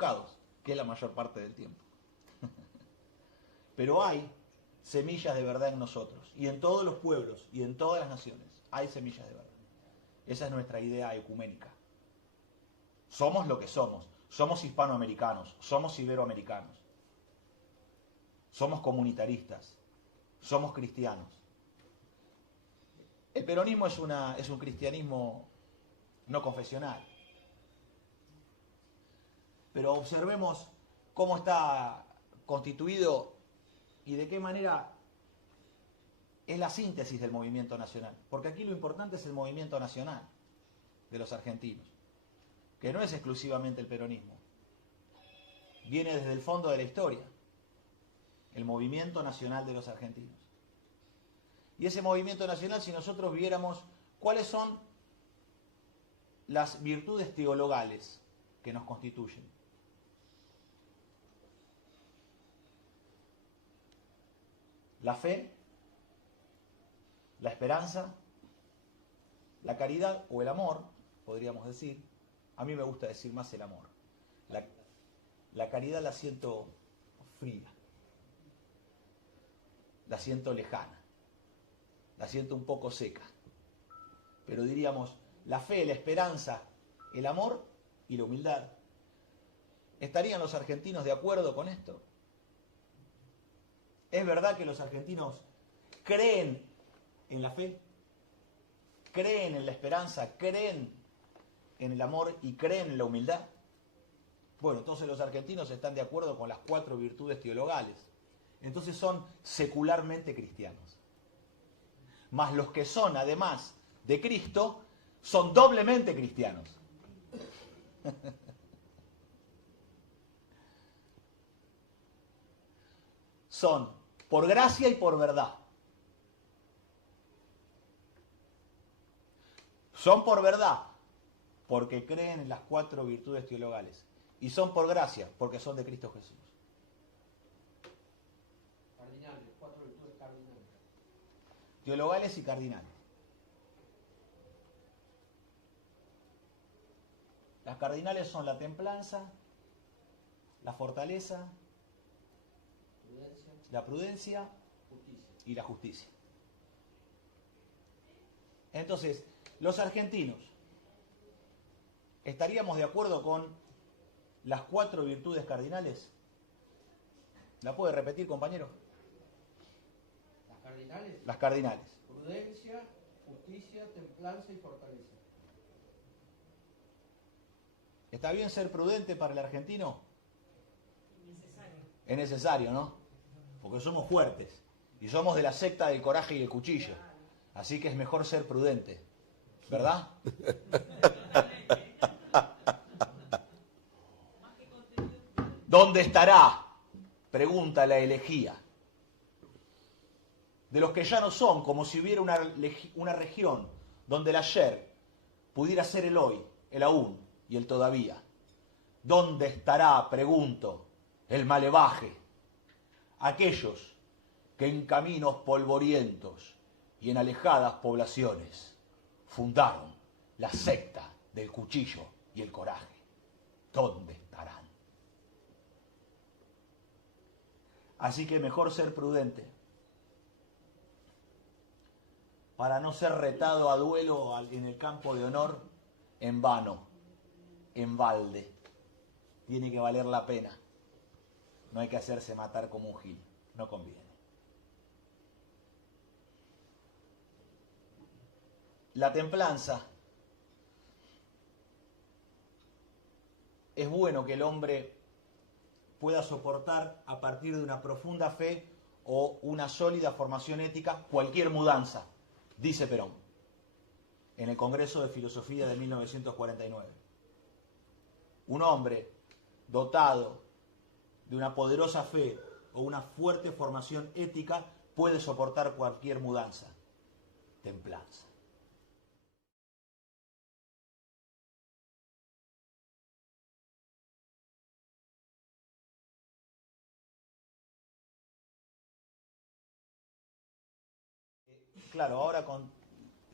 equivocados, que es la mayor parte del tiempo. Pero hay semillas de verdad en nosotros, y en todos los pueblos, y en todas las naciones, hay semillas de verdad. Esa es nuestra idea ecuménica. Somos lo que somos hispanoamericanos, somos iberoamericanos, somos comunitaristas, somos cristianos. El peronismo es un cristianismo no confesional. Pero observemos cómo está constituido y de qué manera es la síntesis del movimiento nacional. Porque aquí lo importante es el movimiento nacional de los argentinos, que no es exclusivamente el peronismo. Viene desde el fondo de la historia, el movimiento nacional de los argentinos. Y ese movimiento nacional, si nosotros viéramos cuáles son las virtudes teologales que nos constituyen. La fe, la esperanza, la caridad o el amor, podríamos decir. A mí me gusta decir más el amor. La caridad la siento fría, la siento lejana, la siento un poco seca. Pero diríamos, la fe, la esperanza, el amor y la humildad. ¿Estarían los argentinos de acuerdo con esto? ¿Es verdad que los argentinos creen en la fe? ¿Creen en la esperanza? ¿Creen en el amor y creen en la humildad? Bueno, entonces los argentinos están de acuerdo con las 4 virtudes teologales. Entonces son secularmente cristianos. Mas los que son, además de Cristo, son doblemente cristianos. Son por gracia y por verdad. Son por verdad porque creen en las 4 virtudes teologales. Y son por gracia porque son de Cristo Jesús. Cardinales, 4 virtudes cardinales. Teologales y cardinales. Las cardinales son la templanza, la fortaleza, la prudencia y la justicia. Entonces, los argentinos, ¿estaríamos de acuerdo con las 4 virtudes cardinales? ¿La puede repetir, compañero? ¿Las cardinales? Las cardinales. Prudencia, justicia, templanza y fortaleza. ¿Está bien ser prudente para el argentino? Necesario. Es necesario, ¿no? Porque somos fuertes y somos de la secta del coraje y el cuchillo. Así que es mejor ser prudente, ¿verdad? ¿Dónde estará? Pregunta la elegía. De los que ya no son, como si hubiera una región donde el ayer pudiera ser el hoy, el aún y el todavía. ¿Dónde estará, pregunto, el malevaje? Aquellos que en caminos polvorientos y en alejadas poblaciones fundaron la secta del cuchillo y el coraje. ¿Dónde estarán? Así que mejor ser prudente para no ser retado a duelo en el campo de honor en vano, en balde. Tiene que valer la pena. No hay que hacerse matar como un gil. No conviene. La templanza. Es bueno que el hombre pueda soportar a partir de una profunda fe o una sólida formación ética cualquier mudanza, dice Perón en el Congreso de Filosofía de 1949. Un hombre dotado de una poderosa fe o una fuerte formación ética puede soportar cualquier mudanza. Templanza. Claro, ahora con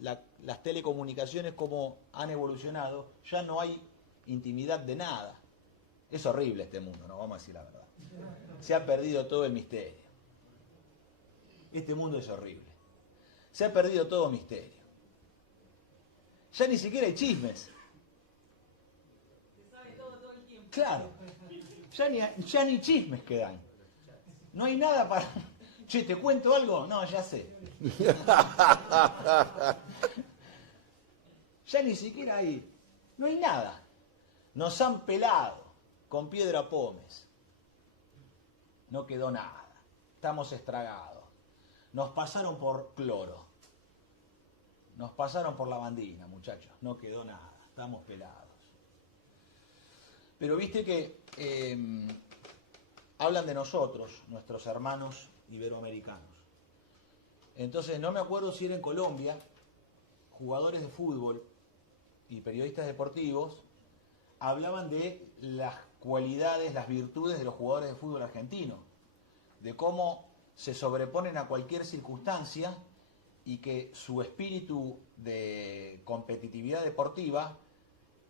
las telecomunicaciones como han evolucionado, ya no hay intimidad de nada. Es horrible este mundo, no vamos a decir la verdad. Se ha perdido todo el misterio. Este mundo es horrible. Se ha perdido todo misterio. Ya ni siquiera hay chismes. Se sabe todo el tiempo. Claro. Ya ni chismes quedan. No hay nada para... Che, ¿te cuento algo? No, ya sé. Ya ni siquiera hay... No hay nada. Nos han pelado con piedra pómez. No quedó nada. Estamos estragados. Nos pasaron por cloro. Nos pasaron por lavandina, muchachos. No quedó nada. Estamos pelados. Pero viste que hablan de nosotros, nuestros hermanos iberoamericanos. Entonces, no me acuerdo si era en Colombia, jugadores de fútbol y periodistas deportivos hablaban de las cualidades, las virtudes de los jugadores de fútbol argentinos, de cómo se sobreponen a cualquier circunstancia y que su espíritu de competitividad deportiva,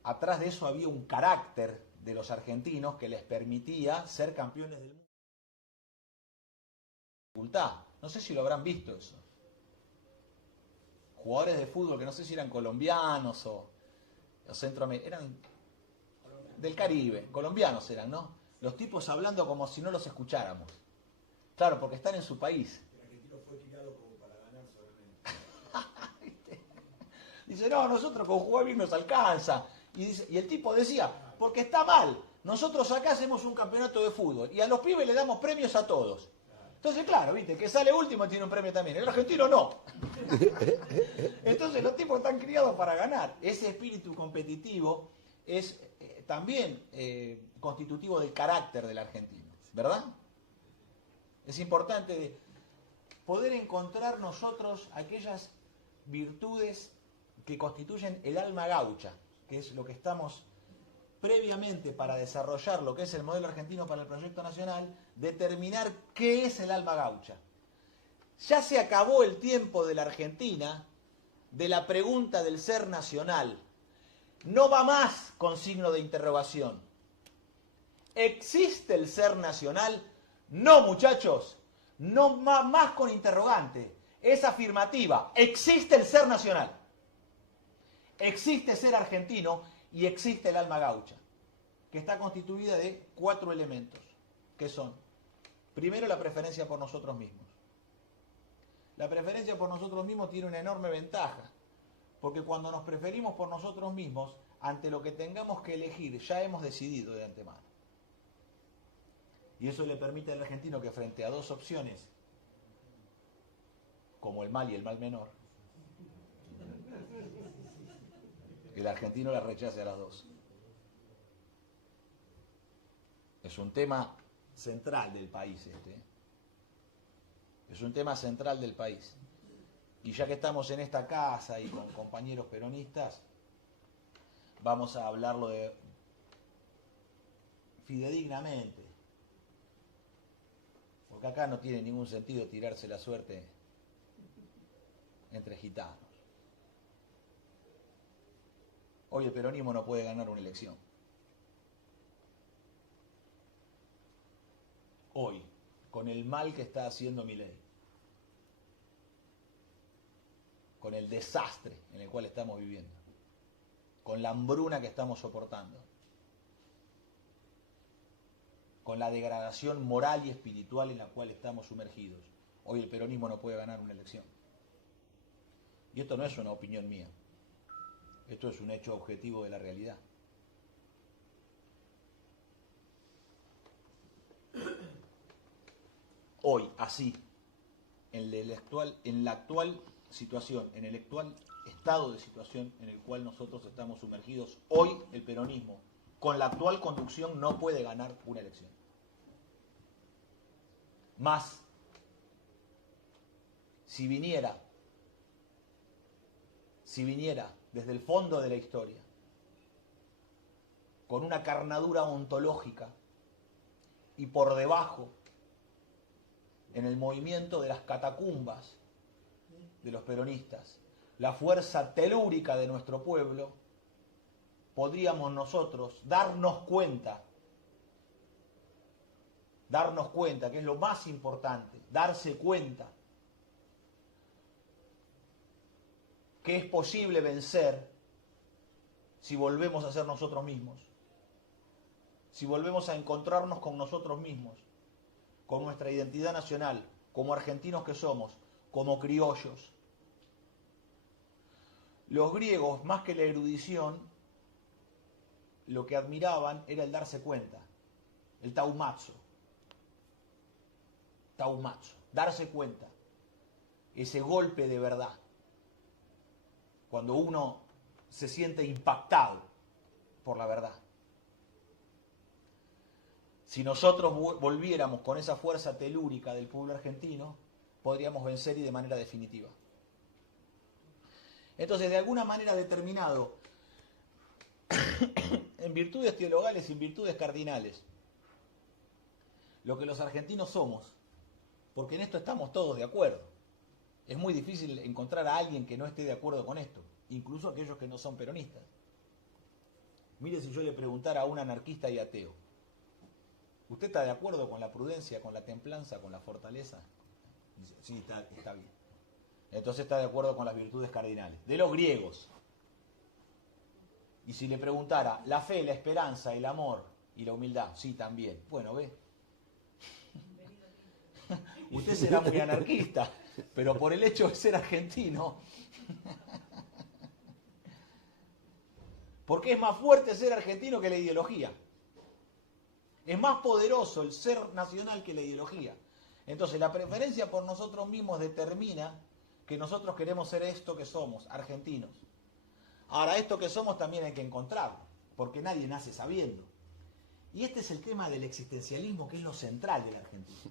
atrás de eso había un carácter de los argentinos que les permitía ser campeones del mundo. No sé si lo habrán visto eso. Jugadores de fútbol que no sé si eran colombianos o centroamericanos, eran del Caribe, colombianos eran, ¿no? Los tipos hablando como si no los escucháramos. Claro, porque están en su país. El argentino fue tirado como para ganar solamente. Dice, no, nosotros con jugar bien nos alcanza. Y el tipo decía, porque está mal. Nosotros acá hacemos un campeonato de fútbol y a los pibes le damos premios a todos. Entonces, claro, viste, que sale último tiene un premio también. El argentino no. Entonces los tipos están criados para ganar. Ese espíritu competitivo es también constitutivo del carácter del argentino, ¿verdad? Es importante poder encontrar nosotros aquellas virtudes que constituyen el alma gaucha, que es lo que estamos previamente para desarrollar lo que es el modelo argentino para el proyecto nacional, determinar qué es el alma gaucha. Ya se acabó el tiempo de la Argentina de la pregunta del ser nacional. No va más con signo de interrogación. ¿Existe el ser nacional? No, muchachos, no más con interrogante. Es afirmativa. Existe el ser nacional. Existe ser argentino y existe el alma gaucha, que está constituida de 4 elementos, que son, primero, la preferencia por nosotros mismos. La preferencia por nosotros mismos tiene una enorme ventaja, porque cuando nos preferimos por nosotros mismos, ante lo que tengamos que elegir, ya hemos decidido de antemano. Y eso le permite al argentino que frente a 2 opciones, como el mal y el mal menor, el argentino la rechace a las 2. Es un tema central del país este. Es un tema central del país. Y ya que estamos en esta casa y con compañeros peronistas, vamos a hablarlo fidedignamente. Porque acá no tiene ningún sentido tirarse la suerte entre gitanos. Hoy el peronismo no puede ganar una elección. Hoy, con el mal que está haciendo Milei, con el desastre en el cual estamos viviendo, con la hambruna que estamos soportando, con la degradación moral y espiritual en la cual estamos sumergidos, hoy el peronismo no puede ganar una elección. Y esto no es una opinión mía. Esto es un hecho objetivo de la realidad. Hoy, así, en la actual situación, en el actual estado de situación en el cual nosotros estamos sumergidos, hoy el peronismo, con la actual conducción, no puede ganar una elección. Más, si viniera desde el fondo de la historia, con una carnadura ontológica y por debajo, en el movimiento de las catacumbas de los peronistas, la fuerza telúrica de nuestro pueblo, podríamos nosotros darnos cuenta darnos cuenta, que es lo más importante, darse cuenta que es posible vencer si volvemos a ser nosotros mismos, si volvemos a encontrarnos con nosotros mismos, con nuestra identidad nacional, como argentinos que somos, como criollos. Los griegos, más que la erudición, lo que admiraban era el darse cuenta, el taumazo, darse cuenta, ese golpe de verdad, cuando uno se siente impactado por la verdad. Si nosotros volviéramos con esa fuerza telúrica del pueblo argentino, podríamos vencer y de manera definitiva. Entonces, de alguna manera determinado, en virtudes teologales y en virtudes cardinales, lo que los argentinos somos, porque en esto estamos todos de acuerdo. Es muy difícil encontrar a alguien que no esté de acuerdo con esto, incluso aquellos que no son peronistas. Mire, si yo le preguntara a un anarquista y ateo, ¿usted está de acuerdo con la prudencia, con la templanza, con la fortaleza? Dice, sí, está bien. Entonces está de acuerdo con las virtudes cardinales, de los griegos. Y si le preguntara, la fe, la esperanza, el amor y la humildad, sí, también. Bueno, ve. Usted será muy anarquista, pero por el hecho de ser argentino. Porque es más fuerte ser argentino que la ideología. Es más poderoso el ser nacional que la ideología. Entonces la preferencia por nosotros mismos determina que nosotros queremos ser esto que somos, argentinos. Ahora, esto que somos también hay que encontrarlo, porque nadie nace sabiendo. Y este es el tema del existencialismo, que es lo central de la Argentina.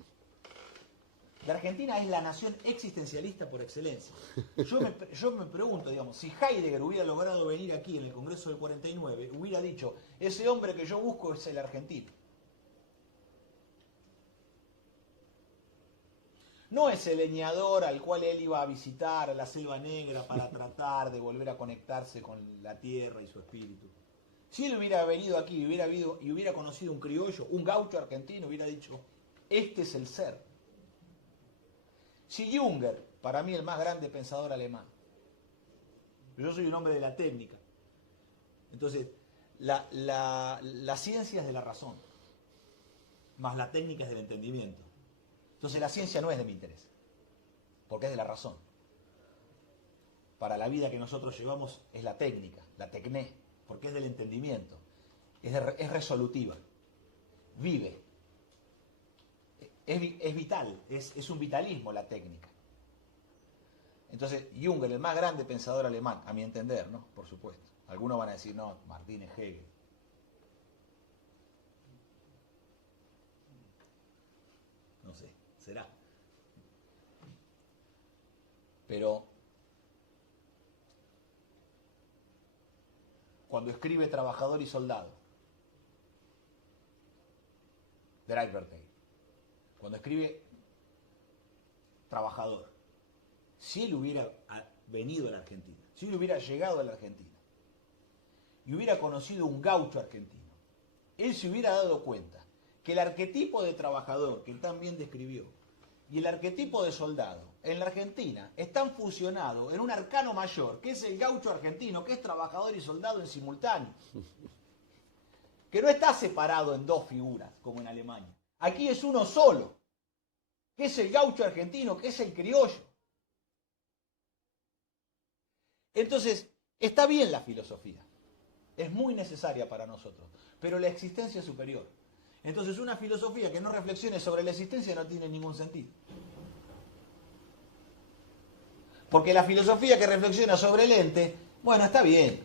La Argentina es la nación existencialista por excelencia. Yo me pregunto, digamos, si Heidegger hubiera logrado venir aquí en el Congreso del 49, hubiera dicho, ese hombre que yo busco es el argentino. No ese leñador al cual él iba a visitar a la Selva Negra para tratar de volver a conectarse con la tierra y su espíritu. Si él hubiera venido aquí y hubiera conocido un criollo, un gaucho argentino, hubiera dicho, este es el ser. Si Junger, para mí el más grande pensador alemán, yo soy un hombre de la técnica, entonces la ciencia es de la razón, más la técnica es del entendimiento. Entonces la ciencia no es de mi interés, porque es de la razón. Para la vida que nosotros llevamos es la técnica, la tecné, porque es del entendimiento, es resolutiva, vive, es vital, es un vitalismo la técnica. Entonces Junger, el más grande pensador alemán, a mi entender, ¿no? Por supuesto. Algunos van a decir, no, Martínez, Hegel. No sé, será. Pero cuando escribe Trabajador y Soldado, de Reichberg, cuando escribe Trabajador, si él hubiera venido a la Argentina, si él hubiera llegado a la Argentina y hubiera conocido un gaucho argentino, él se hubiera dado cuenta que el arquetipo de trabajador que él también describió y el arquetipo de soldado en la Argentina están fusionados en un arcano mayor, que es el gaucho argentino, que es trabajador y soldado en simultáneo, que no está separado en dos figuras como en Alemania. Aquí es uno solo, que es el gaucho argentino, que es el criollo. Entonces, está bien la filosofía, es muy necesaria para nosotros, pero la existencia es superior. Entonces, una filosofía que no reflexione sobre la existencia no tiene ningún sentido. Porque la filosofía que reflexiona sobre el ente, bueno, está bien,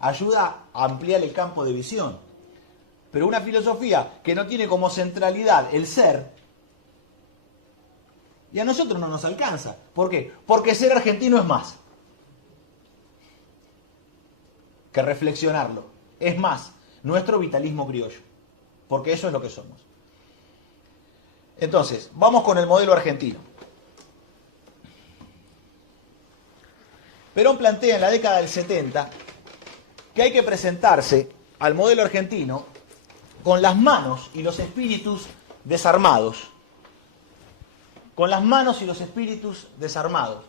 ayuda a ampliar el campo de visión. Pero una filosofía que no tiene como centralidad el ser, y a nosotros no nos alcanza. ¿Por qué? Porque ser argentino es más que reflexionarlo. Es más, nuestro vitalismo criollo. Porque eso es lo que somos. Entonces, vamos con el modelo argentino. Perón plantea en la década del 70 que hay que presentarse al modelo argentino con las manos y los espíritus desarmados, con las manos y los espíritus desarmados,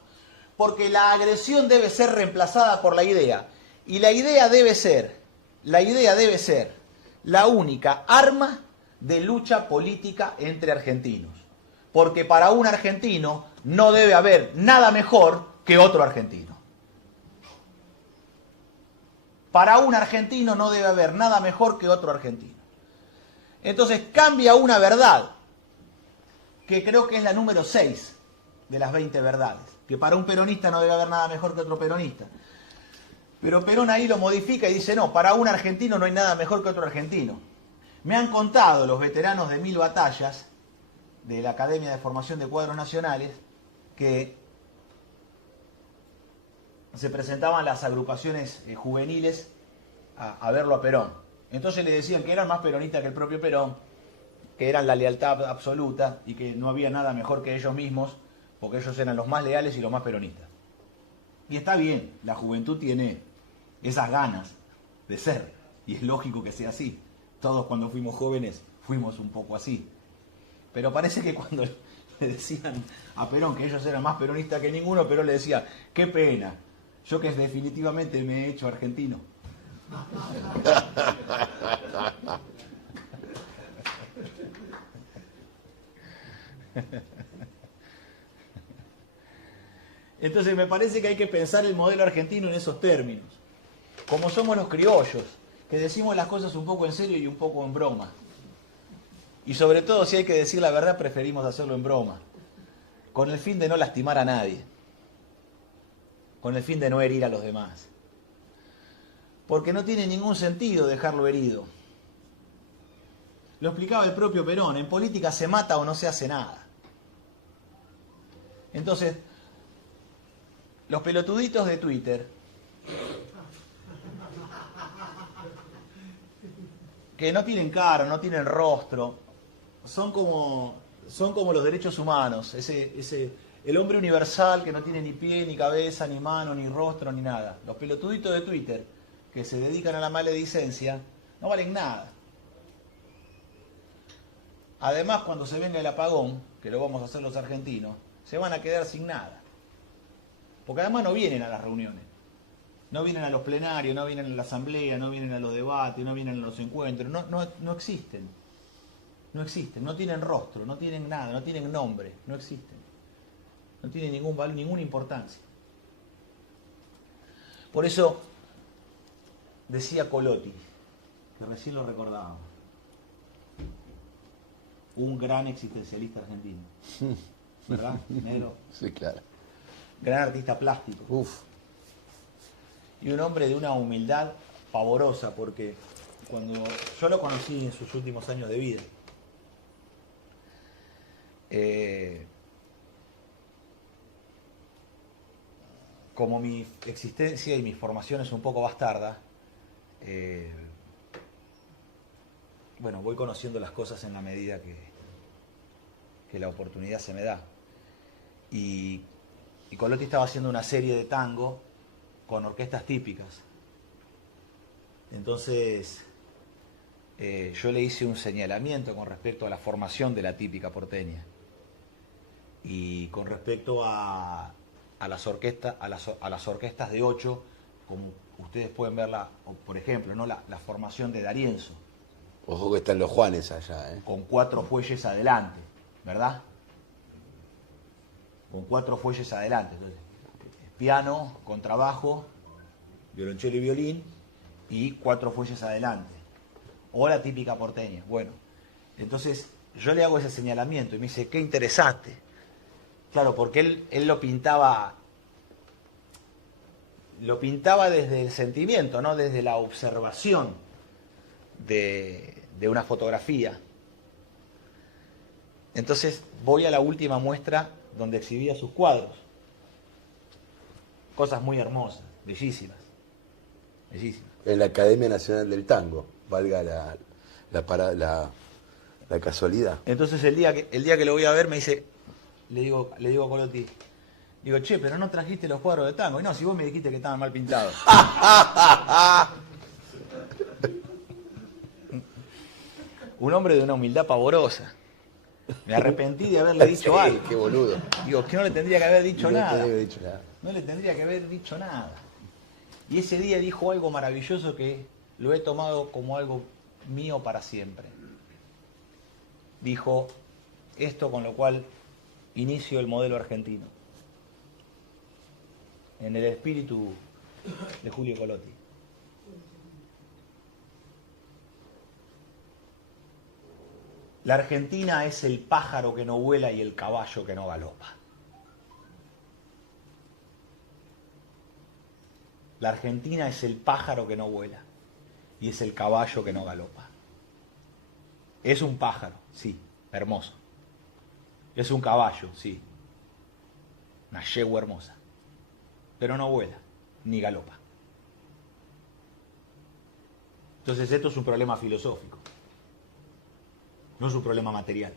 porque la agresión debe ser reemplazada por la idea, y la idea debe ser la única arma de lucha política entre argentinos, porque para un argentino no debe haber nada mejor que otro argentino. Para un argentino no debe haber nada mejor que otro argentino. Entonces cambia una verdad, que creo que es la número 6 de las 20 verdades, que para un peronista no debe haber nada mejor que otro peronista. Pero Perón ahí lo modifica y dice, no, para un argentino no hay nada mejor que otro argentino. Me han contado los veteranos de 1000 batallas, de la Academia de Formación de Cuadros Nacionales, que se presentaban las agrupaciones juveniles a verlo a Perón. Entonces le decían que eran más peronistas que el propio Perón, que eran la lealtad absoluta y que no había nada mejor que ellos mismos, porque ellos eran los más leales y los más peronistas. Y está bien, la juventud tiene esas ganas de ser, y es lógico que sea así. Todos cuando fuimos jóvenes fuimos un poco así. Pero parece que cuando le decían a Perón que ellos eran más peronistas que ninguno, Perón le decía, qué pena, yo que definitivamente me he hecho argentino. Entonces me parece que hay que pensar el modelo argentino en esos términos. Como somos los criollos, que decimos las cosas un poco en serio y un poco en broma. Y sobre todo, si hay que decir la verdad, preferimos hacerlo en broma, con el fin de no lastimar a nadie, con el fin de no herir a los demás. Porque no tiene ningún sentido dejarlo herido. Lo explicaba el propio Perón, en política se mata o no se hace nada. Entonces, los pelotuditos de Twitter, que no tienen cara, no tienen rostro, son como los derechos humanos, el hombre universal que no tiene ni pie, ni cabeza, ni mano, ni rostro, ni nada. Los pelotuditos de Twitter que se dedican a la maledicencia no valen nada. Además, cuando se venga el apagón, que lo vamos a hacer los argentinos, se van a quedar sin nada. Porque además no vienen a las reuniones, no vienen a los plenarios, no vienen a la asamblea, no vienen a los debates, no vienen a los encuentros, no existen. No existen, no tienen rostro, no tienen nada, no tienen nombre, no existen. No tienen ningún valor, ninguna importancia. Por eso decía Colotti, que recién lo recordábamos, un gran existencialista argentino. ¿Verdad, negro? Sí, claro. Gran artista plástico. Uf. Y un hombre de una humildad pavorosa, porque cuando yo lo conocí en sus últimos años de vida, como mi existencia y mi formación es un poco bastarda, bueno, voy conociendo las cosas en la medida que la oportunidad se me da. Y Colotti estaba haciendo una serie de tango con orquestas típicas. Entonces, yo le hice un señalamiento con respecto a la formación de la típica porteña. Y con respecto a las orquestas de 8, como ustedes pueden verla, por ejemplo, ¿no? la formación de D'Arienzo. Ojo que están los Juanes allá, ¿eh? Con 4 fuelles adelante, ¿verdad? Con 4 fuelles adelante. Entonces, piano, contrabajo, violonchelo y violín, y 4 fuelles adelante. O la típica porteña. Bueno, entonces yo le hago ese señalamiento y me dice, qué interesante. Claro, porque él lo pintaba desde el sentimiento, ¿no? Desde la observación de una fotografía. Entonces voy a la última muestra donde exhibía sus cuadros. Cosas muy hermosas, bellísimas. Bellísimas. En la Academia Nacional del Tango, valga la casualidad. Entonces el día que lo voy a ver me dice, le digo a Colotti, digo, che, pero no trajiste los cuadros de tango. Y no, si vos me dijiste que estaban mal pintados. Un hombre de una humildad pavorosa. Me arrepentí de haberle dicho Sí, algo. qué boludo. Digo, que no le tendría que haber dicho No nada. te había dicho nada. No le tendría que haber dicho nada. Y ese día dijo algo maravilloso que lo he tomado como algo mío para siempre. Dijo esto con lo cual inicio el modelo argentino. En el espíritu de Julio Colotti. La Argentina es el pájaro que no vuela y el caballo que no galopa. La Argentina es el pájaro que no vuela y es el caballo que no galopa. Es un pájaro, sí, hermoso. Es un caballo, sí. Una yegua hermosa. Pero no vuela, ni galopa. Entonces esto es un problema filosófico. No es un problema material.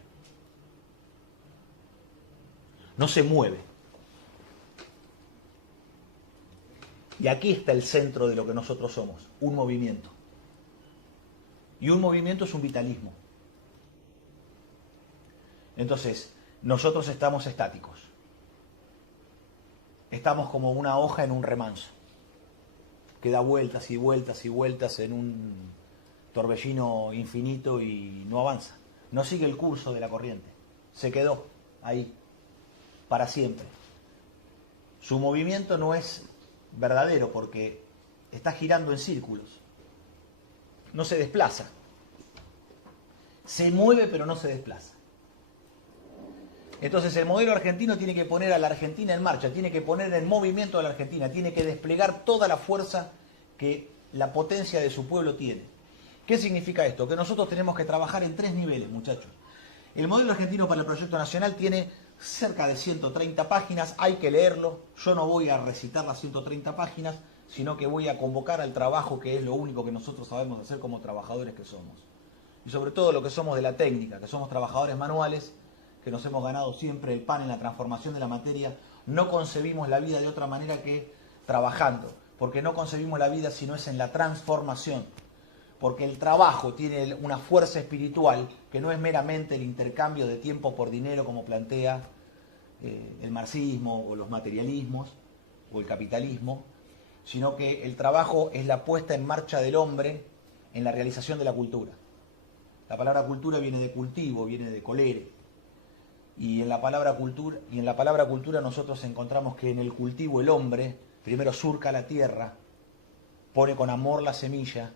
No se mueve. Y aquí está el centro de lo que nosotros somos, un movimiento. Y un movimiento es un vitalismo. Entonces, nosotros estamos estáticos. Estamos como una hoja en un remanso, que da vueltas y vueltas y vueltas en un torbellino infinito y no avanza. No sigue el curso de la corriente. Se quedó ahí, para siempre. Su movimiento no es verdadero porque está girando en círculos. No se desplaza. Se mueve pero no se desplaza. Entonces el modelo argentino tiene que poner a la Argentina en marcha, tiene que poner en movimiento a la Argentina, tiene que desplegar toda la fuerza que la potencia de su pueblo tiene. ¿Qué significa esto? Que nosotros tenemos que trabajar en 3 niveles, muchachos. El modelo argentino para el proyecto nacional tiene cerca de 130 páginas, hay que leerlo. Yo no voy a recitar las 130 páginas, sino que voy a convocar al trabajo, que es lo único que nosotros sabemos hacer como trabajadores que somos. Y sobre todo lo que somos de la técnica, que somos trabajadores manuales, que nos hemos ganado siempre el pan en la transformación de la materia. No concebimos la vida de otra manera que trabajando, porque no concebimos la vida si no es en la transformación. Porque el trabajo tiene una fuerza espiritual que no es meramente el intercambio de tiempo por dinero como plantea el marxismo o los materialismos o el capitalismo, sino que el trabajo es la puesta en marcha del hombre en la realización de la cultura. La palabra cultura viene de cultivo, viene de colere. Y en la palabra cultura nosotros encontramos que en el cultivo el hombre primero surca la tierra, pone con amor la semilla,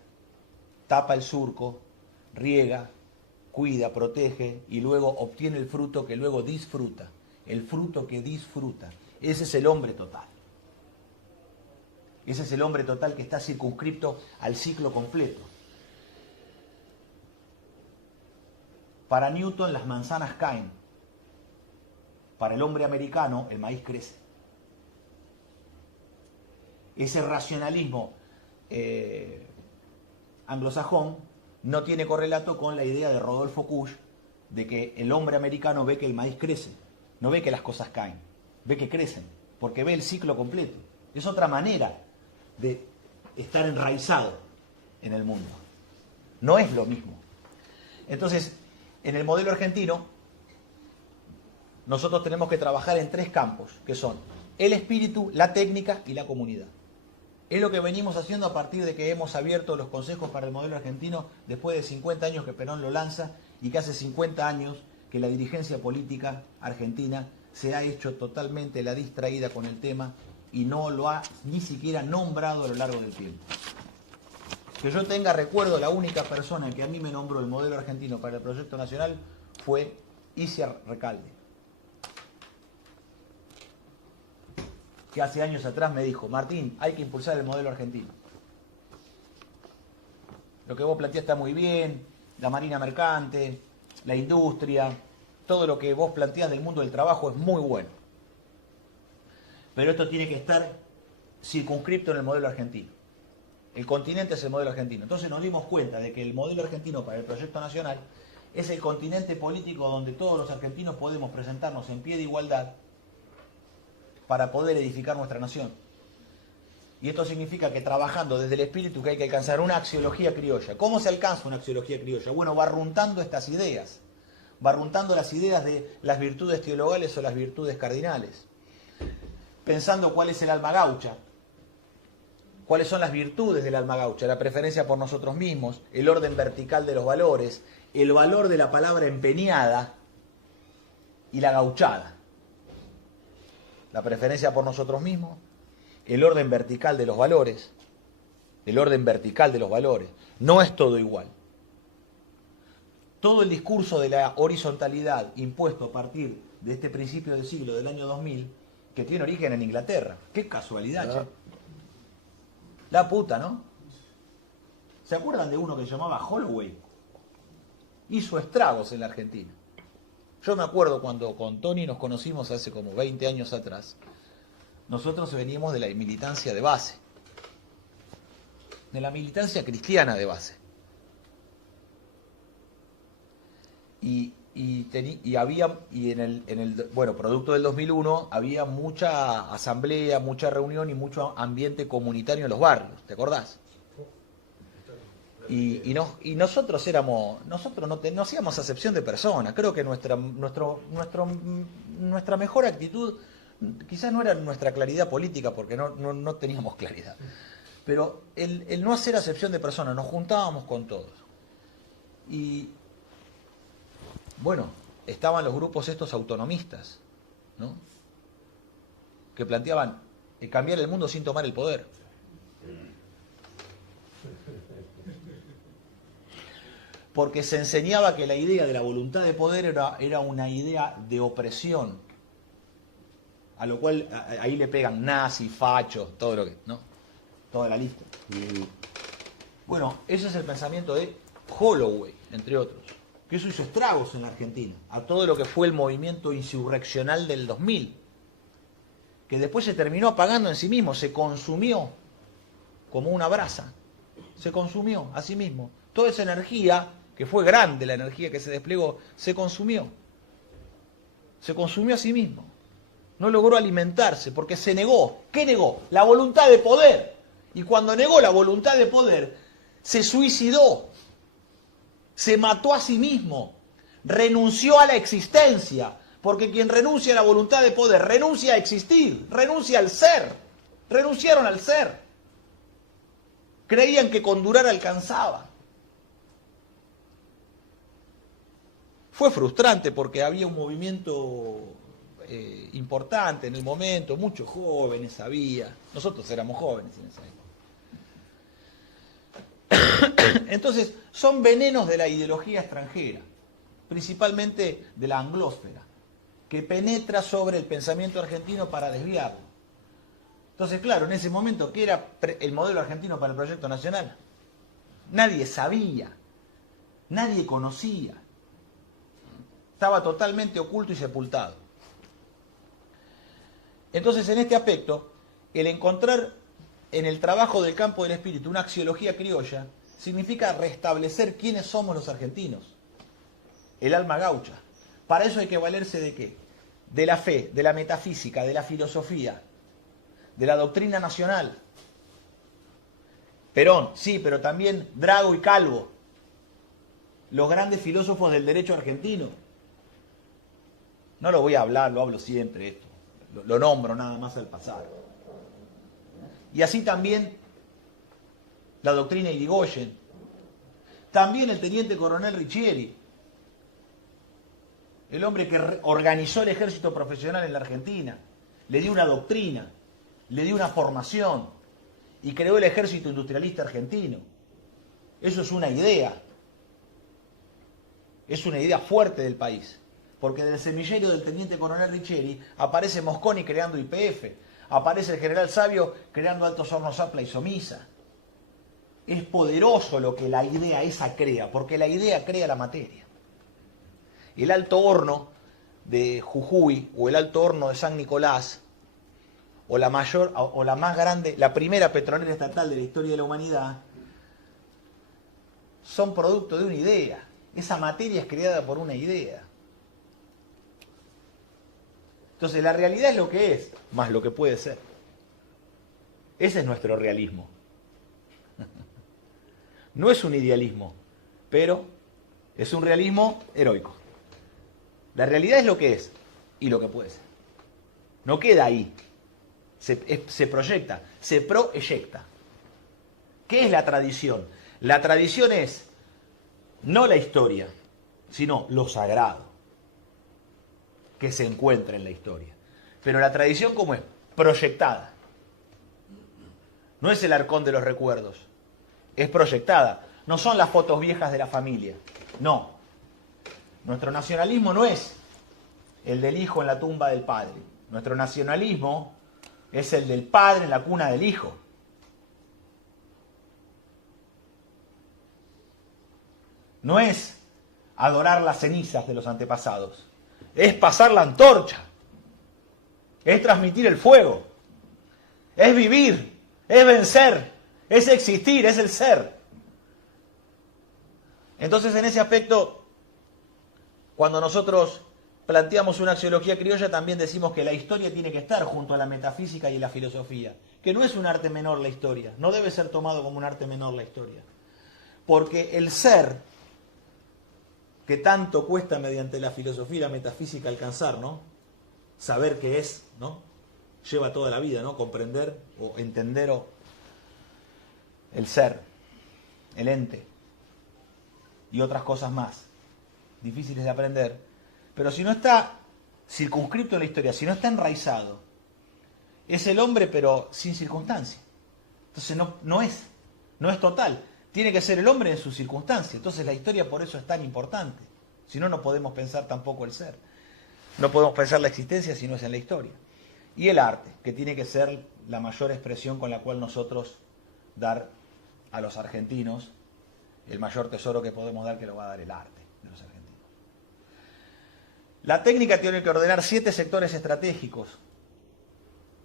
tapa el surco, riega, cuida, protege y luego obtiene el fruto que luego disfruta. El fruto que disfruta. Ese es el hombre total. Ese es el hombre total que está circunscripto al ciclo completo. Para Newton las manzanas caen. Para el hombre americano el maíz crece. Ese racionalismo anglosajón no tiene correlato con la idea de Rodolfo Kusch de que el hombre americano ve que el maíz crece, no ve que las cosas caen, ve que crecen, porque ve el ciclo completo. Es otra manera de estar enraizado en el mundo. No es lo mismo. Entonces, en el modelo argentino, nosotros tenemos que trabajar en 3 campos, que son el espíritu, la técnica y la comunidad. Es lo que venimos haciendo a partir de que hemos abierto los consejos para el modelo argentino después de 50 años que Perón lo lanza y que hace 50 años que la dirigencia política argentina se ha hecho totalmente la distraída con el tema y no lo ha ni siquiera nombrado a lo largo del tiempo. Que yo tenga recuerdo, la única persona que a mí me nombró el modelo argentino para el proyecto nacional fue Isia Recalde, que hace años atrás me dijo: Martín, hay que impulsar el modelo argentino. Lo que vos planteás está muy bien, la marina mercante, la industria, todo lo que vos planteás del mundo del trabajo es muy bueno. Pero esto tiene que estar circunscripto en el modelo argentino. El continente es el modelo argentino. Entonces nos dimos cuenta de que el modelo argentino para el proyecto nacional es el continente político donde todos los argentinos podemos presentarnos en pie de igualdad para poder edificar nuestra nación. Y esto significa que trabajando desde el espíritu que hay que alcanzar una axiología criolla. ¿Cómo se alcanza una axiología criolla? Bueno, barruntando estas ideas, barruntando las ideas de las virtudes teologales o las virtudes cardinales, pensando cuál es el alma gaucha, cuáles son las virtudes del alma gaucha, la preferencia por nosotros mismos, el orden vertical de los valores, el valor de la palabra empeñada y la gauchada. La preferencia por nosotros mismos, el orden vertical de los valores, el orden vertical de los valores. No es todo igual. Todo el discurso de la horizontalidad impuesto a partir de este principio del siglo, del año 2000, que tiene origen en Inglaterra. Qué casualidad, che. La puta, ¿no? ¿Se acuerdan de uno que se llamaba Holloway? Hizo estragos en la Argentina. Yo me acuerdo cuando con Tony nos conocimos hace como 20 años atrás. Nosotros veníamos de la militancia de base. De la militancia cristiana de base. Y bueno, producto del 2001, había mucha asamblea, mucha reunión y mucho ambiente comunitario en los barrios, ¿te acordás? Y nosotros no hacíamos acepción de personas. Creo que nuestra mejor actitud, quizás no era nuestra claridad política, porque no teníamos claridad, pero el no hacer acepción de personas, nos juntábamos con todos. Y bueno, estaban los grupos estos autonomistas, ¿no? Que planteaban cambiar el mundo sin tomar el poder. Porque se enseñaba que la idea de la voluntad de poder era una idea de opresión, a lo cual ahí le pegan nazis, fachos, todo lo que, ¿no? Toda la lista. Bueno, ese es el pensamiento de Holloway, entre otros, que eso hizo estragos en la Argentina, a todo lo que fue el movimiento insurreccional del 2000, que después se terminó apagando en sí mismo, se consumió como una brasa, se consumió a sí mismo. Toda esa energía, que fue grande la energía que se desplegó, se consumió a sí mismo. No logró alimentarse porque se negó. ¿Qué negó? La voluntad de poder. Y cuando negó la voluntad de poder, se suicidó. Se mató a sí mismo, renunció a la existencia, porque quien renuncia a la voluntad de poder renuncia a existir, renuncia al ser, renunciaron al ser. Creían que con durar alcanzaba. Fue frustrante porque había un movimiento importante en el momento, muchos jóvenes había, nosotros éramos jóvenes en esa época. Entonces, son venenos de la ideología extranjera, principalmente de la anglósfera, que penetra sobre el pensamiento argentino para desviarlo. Entonces, claro, en ese momento, ¿qué era el modelo argentino para el proyecto nacional? Nadie sabía, nadie conocía. Estaba totalmente oculto y sepultado. Entonces, en este aspecto, el encontrar en el trabajo del campo del espíritu una axiología criolla significa restablecer quiénes somos los argentinos, el alma gaucha. Para eso hay que valerse ¿de qué? De la fe, de la metafísica, de la filosofía, de la doctrina nacional. Perón, sí, pero también Drago y Calvo, los grandes filósofos del derecho argentino. No lo voy a hablar, lo hablo siempre esto, lo nombro nada más al pasar. Y así también la doctrina Irigoyen, también el teniente coronel Riccieri, el hombre que organizó el ejército profesional en la Argentina, le dio una doctrina, le dio una formación y creó el ejército industrialista argentino. Eso es una idea fuerte del país. Porque del semillero del teniente coronel Riccieri aparece Mosconi creando YPF, aparece el general Sabio creando Altos Hornos Zapla y Somisa. Es poderoso lo que la idea esa crea, porque la idea crea la materia. El alto horno de Jujuy o el alto horno de San Nicolás o la mayor o la más grande, la primera petrolera estatal de la historia de la humanidad, son producto de una idea. Esa materia es creada por una idea. Entonces la realidad es lo que es, más lo que puede ser. Ese es nuestro realismo. No es un idealismo, pero es un realismo heroico. La realidad es lo que es y lo que puede ser. No queda ahí. Se proyecta, se proyecta. ¿Qué es la tradición? La tradición es no la historia, sino lo sagrado que se encuentra en la historia. Pero la tradición, ¿cómo es? Proyectada. No es el arcón de los recuerdos, es proyectada. No son las fotos viejas de la familia, no. Nuestro nacionalismo no es el del hijo en la tumba del padre. Nuestro nacionalismo es el del padre en la cuna del hijo. No es adorar las cenizas de los antepasados, es pasar la antorcha, es transmitir el fuego, es vivir, es vencer, es existir, es el ser. Entonces, en ese aspecto, cuando nosotros planteamos una axiología criolla, también decimos que la historia tiene que estar junto a la metafísica y la filosofía, que no es un arte menor la historia, no debe ser tomado como un arte menor la historia, porque el ser que tanto cuesta mediante la filosofía y la metafísica alcanzar, ¿no? Saber qué es, ¿no? Lleva toda la vida, ¿no? Comprender o entender el ser, el ente y otras cosas más difíciles de aprender. Pero si no está circunscripto en la historia, si no está enraizado, es el hombre pero sin circunstancia. Entonces no es total. Tiene que ser el hombre en su circunstancia. Entonces la historia por eso es tan importante. Si no, no podemos pensar tampoco el ser. No podemos pensar la existencia si no es en la historia. Y el arte, que tiene que ser la mayor expresión con la cual nosotros dar a los argentinos el mayor tesoro que podemos dar, que lo va a dar el arte de los argentinos. La técnica tiene que ordenar 7 sectores estratégicos,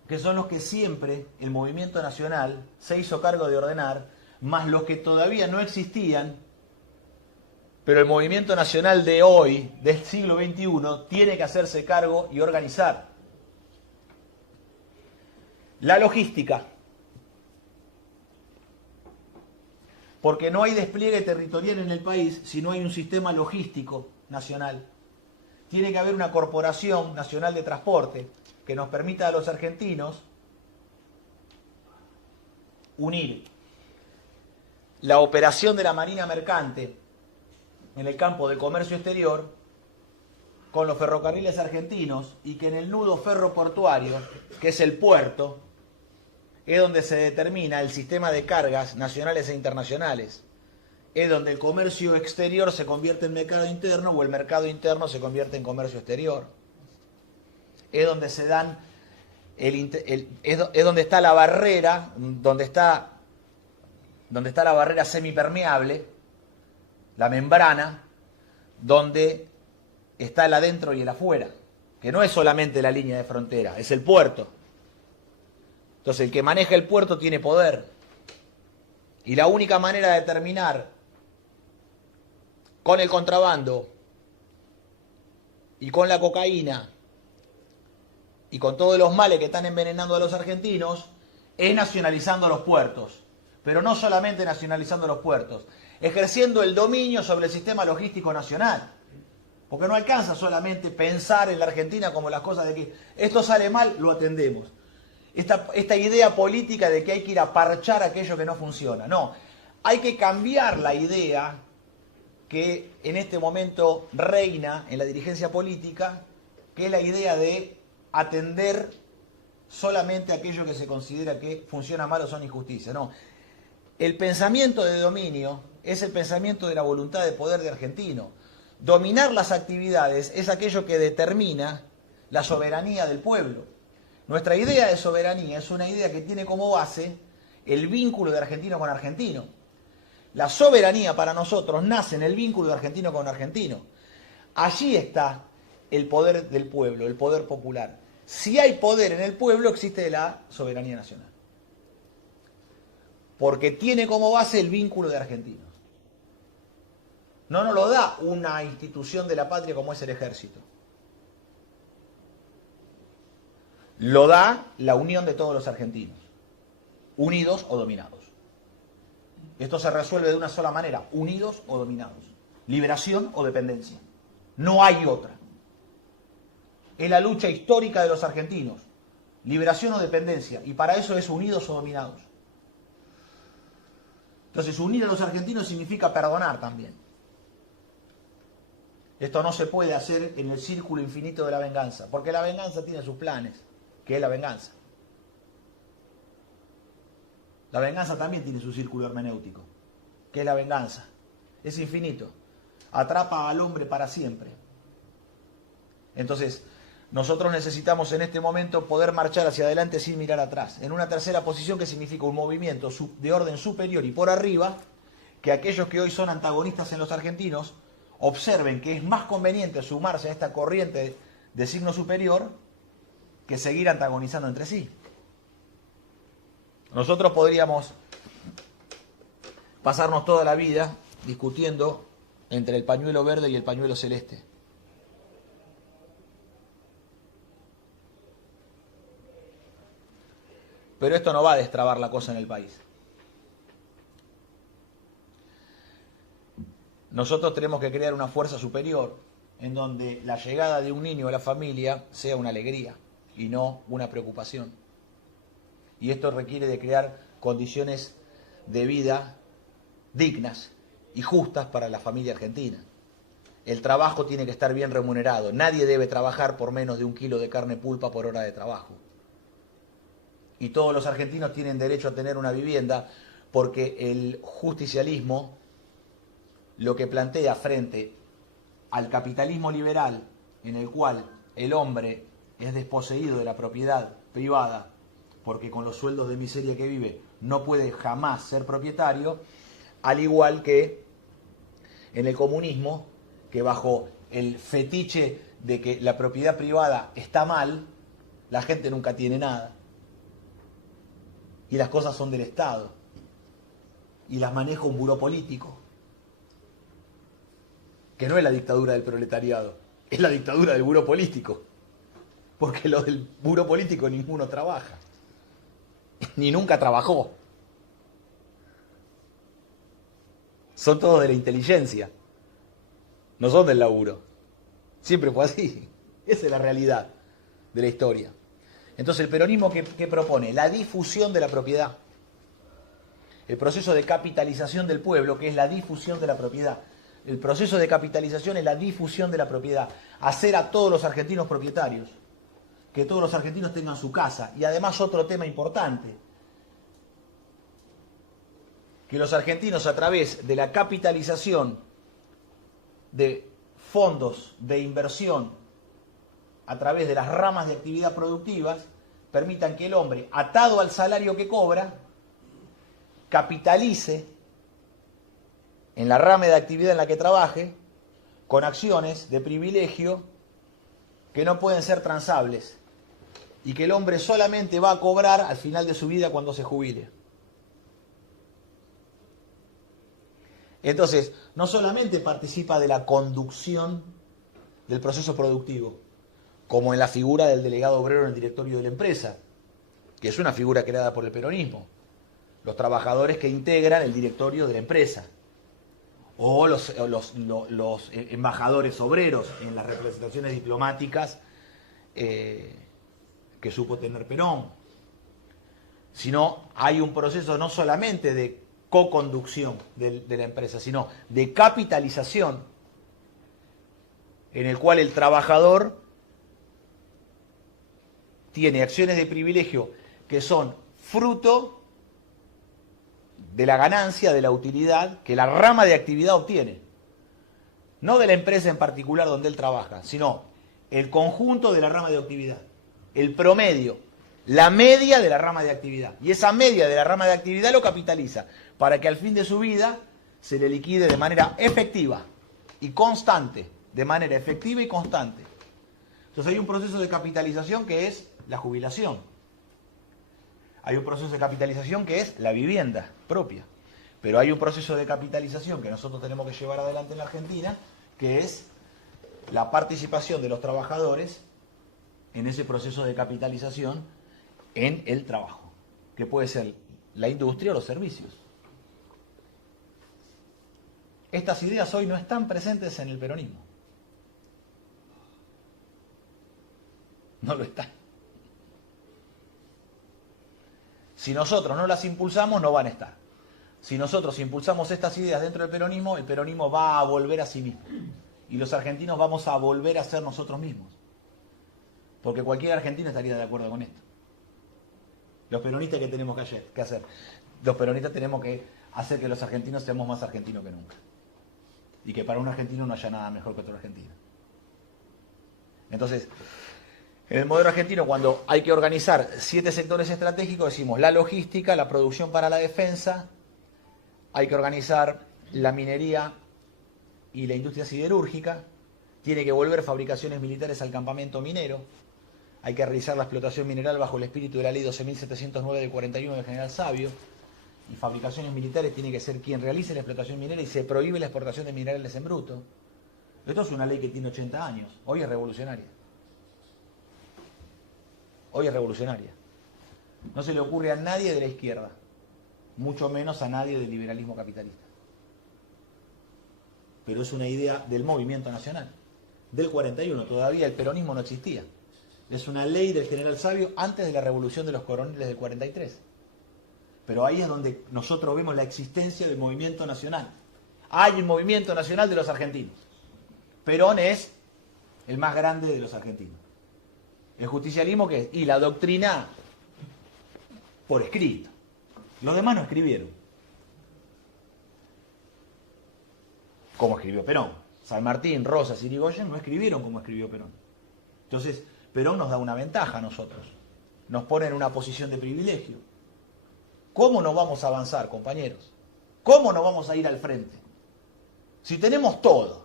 que son los que siempre el movimiento nacional se hizo cargo de ordenar, más los que todavía no existían, pero el movimiento nacional de hoy, del siglo XXI, tiene que hacerse cargo y organizar. La logística, porque no hay despliegue territorial en el país si no hay un sistema logístico nacional. Tiene que haber una corporación nacional de transporte que nos permita a los argentinos unir la operación de la Marina Mercante en el campo del comercio exterior con los ferrocarriles argentinos, y que en el nudo ferroportuario, que es el puerto, es donde se determina el sistema de cargas nacionales e internacionales. Es donde el comercio exterior se convierte en mercado interno o el mercado interno se convierte en comercio exterior. Es donde se dan es donde está la barrera, donde está la barrera semipermeable, la membrana, donde está el adentro y el afuera, que no es solamente la línea de frontera, es el puerto. Entonces el que maneja el puerto tiene poder. Y la única manera de terminar con el contrabando y con la cocaína y con todos los males que están envenenando a los argentinos es nacionalizando los puertos. Pero no solamente nacionalizando los puertos, ejerciendo el dominio sobre el sistema logístico nacional. Porque no alcanza solamente pensar en la Argentina como las cosas de que esto sale mal, lo atendemos. Esta idea política de que hay que ir a parchar aquello que no funciona. No, hay que cambiar la idea que en este momento reina en la dirigencia política, que es la idea de atender solamente aquello que se considera que funciona mal o son injusticias. No, el pensamiento de dominio es el pensamiento de la voluntad de poder de argentino. Dominar las actividades es aquello que determina la soberanía del pueblo. Nuestra idea de soberanía es una idea que tiene como base el vínculo de argentino con argentino. La soberanía para nosotros nace en el vínculo de argentino con argentino. Allí está el poder del pueblo, el poder popular. Si hay poder en el pueblo, existe la soberanía nacional. Porque tiene como base el vínculo de argentinos. No nos lo da una institución de la patria como es el ejército. Lo da la unión de todos los argentinos, unidos o dominados. Esto se resuelve de una sola manera, unidos o dominados. Liberación o dependencia. No hay otra. Es la lucha histórica de los argentinos. Liberación o dependencia. Y para eso es unidos o dominados. Entonces, unir a los argentinos significa perdonar también. Esto no se puede hacer en el círculo infinito de la venganza, porque la venganza tiene sus planes, que es la venganza. La venganza también tiene su círculo hermenéutico, que es la venganza. Es infinito. Atrapa al hombre para siempre. Entonces, nosotros necesitamos en este momento poder marchar hacia adelante sin mirar atrás. En una tercera posición que significa un movimiento de orden superior y por arriba, que aquellos que hoy son antagonistas en los argentinos observen que es más conveniente sumarse a esta corriente de signo superior que seguir antagonizando entre sí. Nosotros podríamos pasarnos toda la vida discutiendo entre el pañuelo verde y el pañuelo celeste. Pero esto no va a destrabar la cosa en el país. Nosotros tenemos que crear una fuerza superior en donde la llegada de un niño a la familia sea una alegría y no una preocupación. Y esto requiere de crear condiciones de vida dignas y justas para la familia argentina. El trabajo tiene que estar bien remunerado. Nadie debe trabajar por menos de 1 kilo de carne pulpa por hora de trabajo. Y todos los argentinos tienen derecho a tener una vivienda porque el justicialismo lo que plantea frente al capitalismo liberal en el cual el hombre es desposeído de la propiedad privada porque con los sueldos de miseria que vive no puede jamás ser propietario, al igual que en el comunismo, que bajo el fetiche de que la propiedad privada está mal, la gente nunca tiene nada. Y las cosas son del Estado. Y las maneja un buró político. Que no es la dictadura del proletariado, es la dictadura del buró político. Porque los del buró político ninguno trabaja. Ni nunca trabajó. Son todos de la inteligencia. No son del laburo. Siempre fue así. Esa es la realidad de la historia. Entonces, el peronismo, ¿qué propone? La difusión de la propiedad. El proceso de capitalización del pueblo, que es la difusión de la propiedad. El proceso de capitalización es la difusión de la propiedad. Hacer a todos los argentinos propietarios. Que todos los argentinos tengan su casa. Y además otro tema importante. Que los argentinos a través de la capitalización de fondos de inversión a través de las ramas de actividad productivas, permitan que el hombre, atado al salario que cobra, capitalice en la rama de actividad en la que trabaje, con acciones de privilegio que no pueden ser transables, y que el hombre solamente va a cobrar al final de su vida cuando se jubile. Entonces, no solamente participa de la conducción del proceso productivo, como en la figura del delegado obrero en el directorio de la empresa, que es una figura creada por el peronismo, los trabajadores que integran el directorio de la empresa, o los embajadores obreros en las representaciones diplomáticas que supo tener Perón, sino hay un proceso no solamente de co-conducción de la empresa, sino de capitalización, en el cual el trabajador tiene acciones de privilegio que son fruto de la ganancia, de la utilidad que la rama de actividad obtiene. No de la empresa en particular donde él trabaja, sino el conjunto de la rama de actividad, el promedio, la media de la rama de actividad. Y esa media de la rama de actividad lo capitaliza para que al fin de su vida se le liquide de manera efectiva y constante, de manera efectiva y constante. Entonces hay un proceso de capitalización que es la jubilación. Hay un proceso de capitalización que es la vivienda propia. Pero hay un proceso de capitalización que nosotros tenemos que llevar adelante en la Argentina, que es la participación de los trabajadores en ese proceso de capitalización en el trabajo, que puede ser la industria o los servicios. Estas ideas hoy no están presentes en el peronismo. No lo están. Si nosotros no las impulsamos, no van a estar. Si nosotros impulsamos estas ideas dentro del peronismo, el peronismo va a volver a sí mismo. Y los argentinos vamos a volver a ser nosotros mismos. Porque cualquier argentino estaría de acuerdo con esto. Los peronistas, ¿qué tenemos que hacer? Los peronistas tenemos que hacer que los argentinos seamos más argentinos que nunca. Y que para un argentino no haya nada mejor que otro argentino. Entonces, en el modelo argentino, cuando hay que organizar 7 sectores estratégicos, decimos la logística, la producción para la defensa, hay que organizar la minería y la industria siderúrgica, tiene que volver fabricaciones militares al campamento minero, hay que realizar la explotación mineral bajo el espíritu de la ley 12.709 del 41 del general Sabio, y fabricaciones militares tiene que ser quien realice la explotación minera y se prohíbe la exportación de minerales en bruto. Esto es una ley que tiene 80 años, hoy es revolucionaria. Hoy es revolucionaria. No se le ocurre a nadie de la izquierda, mucho menos a nadie del liberalismo capitalista. Pero es una idea del movimiento nacional, del 41, todavía el peronismo no existía. Es una ley del general Sabio antes de la revolución de los coroneles del 43. Pero ahí es donde nosotros vemos la existencia del movimiento nacional. Hay un movimiento nacional de los argentinos. Perón es el más grande de los argentinos. ¿El justicialismo qué es? Y la doctrina por escrito. Los demás no escribieron. Como escribió Perón. San Martín, Rosas y Irigoyen no escribieron como escribió Perón. Entonces, Perón nos da una ventaja a nosotros. Nos pone en una posición de privilegio. ¿Cómo no vamos a avanzar, compañeros? ¿Cómo no vamos a ir al frente? Si tenemos todo,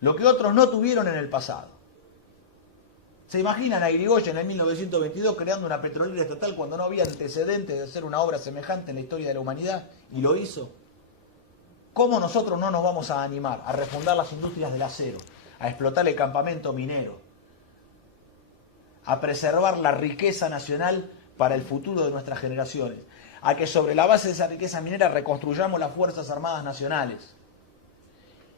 lo que otros no tuvieron en el pasado. ¿Se imaginan a Irigoyen en 1922 creando una petrolera estatal cuando no había antecedentes de hacer una obra semejante en la historia de la humanidad? Y lo hizo. ¿Cómo nosotros no nos vamos a animar a refundar las industrias del acero, a explotar el campamento minero, a preservar la riqueza nacional para el futuro de nuestras generaciones, a que sobre la base de esa riqueza minera reconstruyamos las Fuerzas Armadas Nacionales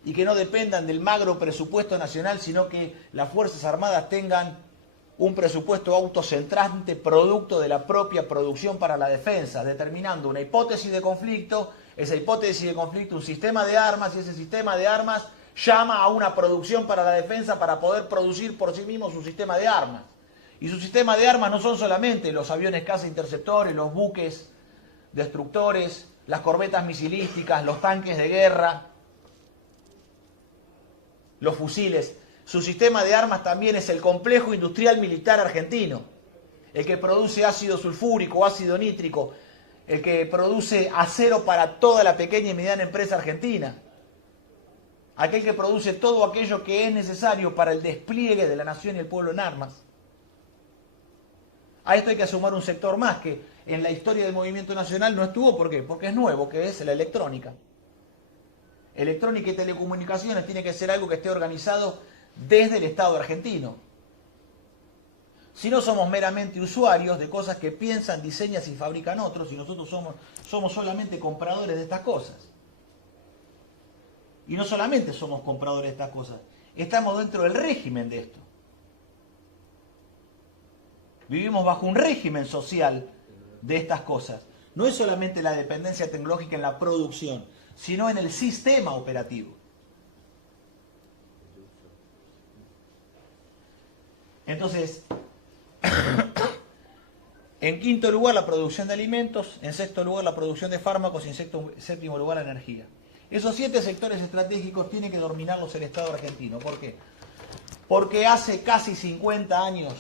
y que no dependan del magro presupuesto nacional, sino que las Fuerzas Armadas tengan un presupuesto autocentrante producto de la propia producción para la defensa, determinando una hipótesis de conflicto, esa hipótesis de conflicto, un sistema de armas, y ese sistema de armas llama a una producción para la defensa para poder producir por sí mismo su sistema de armas. Y su sistema de armas no son solamente los aviones caza interceptores, los buques destructores, las corbetas misilísticas, los tanques de guerra, los fusiles. Su sistema de armas también es el complejo industrial militar argentino, el que produce ácido sulfúrico, ácido nítrico, el que produce acero para toda la pequeña y mediana empresa argentina, aquel que produce todo aquello que es necesario para el despliegue de la nación y el pueblo en armas. A esto hay que sumar un sector más que en la historia del movimiento nacional no estuvo. ¿Por qué? Porque es nuevo, que es la electrónica. Electrónica y telecomunicaciones tiene que ser algo que esté organizado desde el Estado argentino. Si no, somos meramente usuarios de cosas que piensan, diseñan y fabrican otros, y nosotros somos solamente compradores de estas cosas. Y no solamente somos compradores de estas cosas, estamos dentro del régimen de esto. Vivimos bajo un régimen social de estas cosas. No es solamente la dependencia tecnológica en la producción, sino en el sistema operativo. Entonces, en quinto lugar la producción de alimentos, en sexto lugar la producción de fármacos y en séptimo lugar la energía. Esos 7 sectores estratégicos tienen que dominarlos el Estado argentino. ¿Por qué? Porque hace casi 50 años,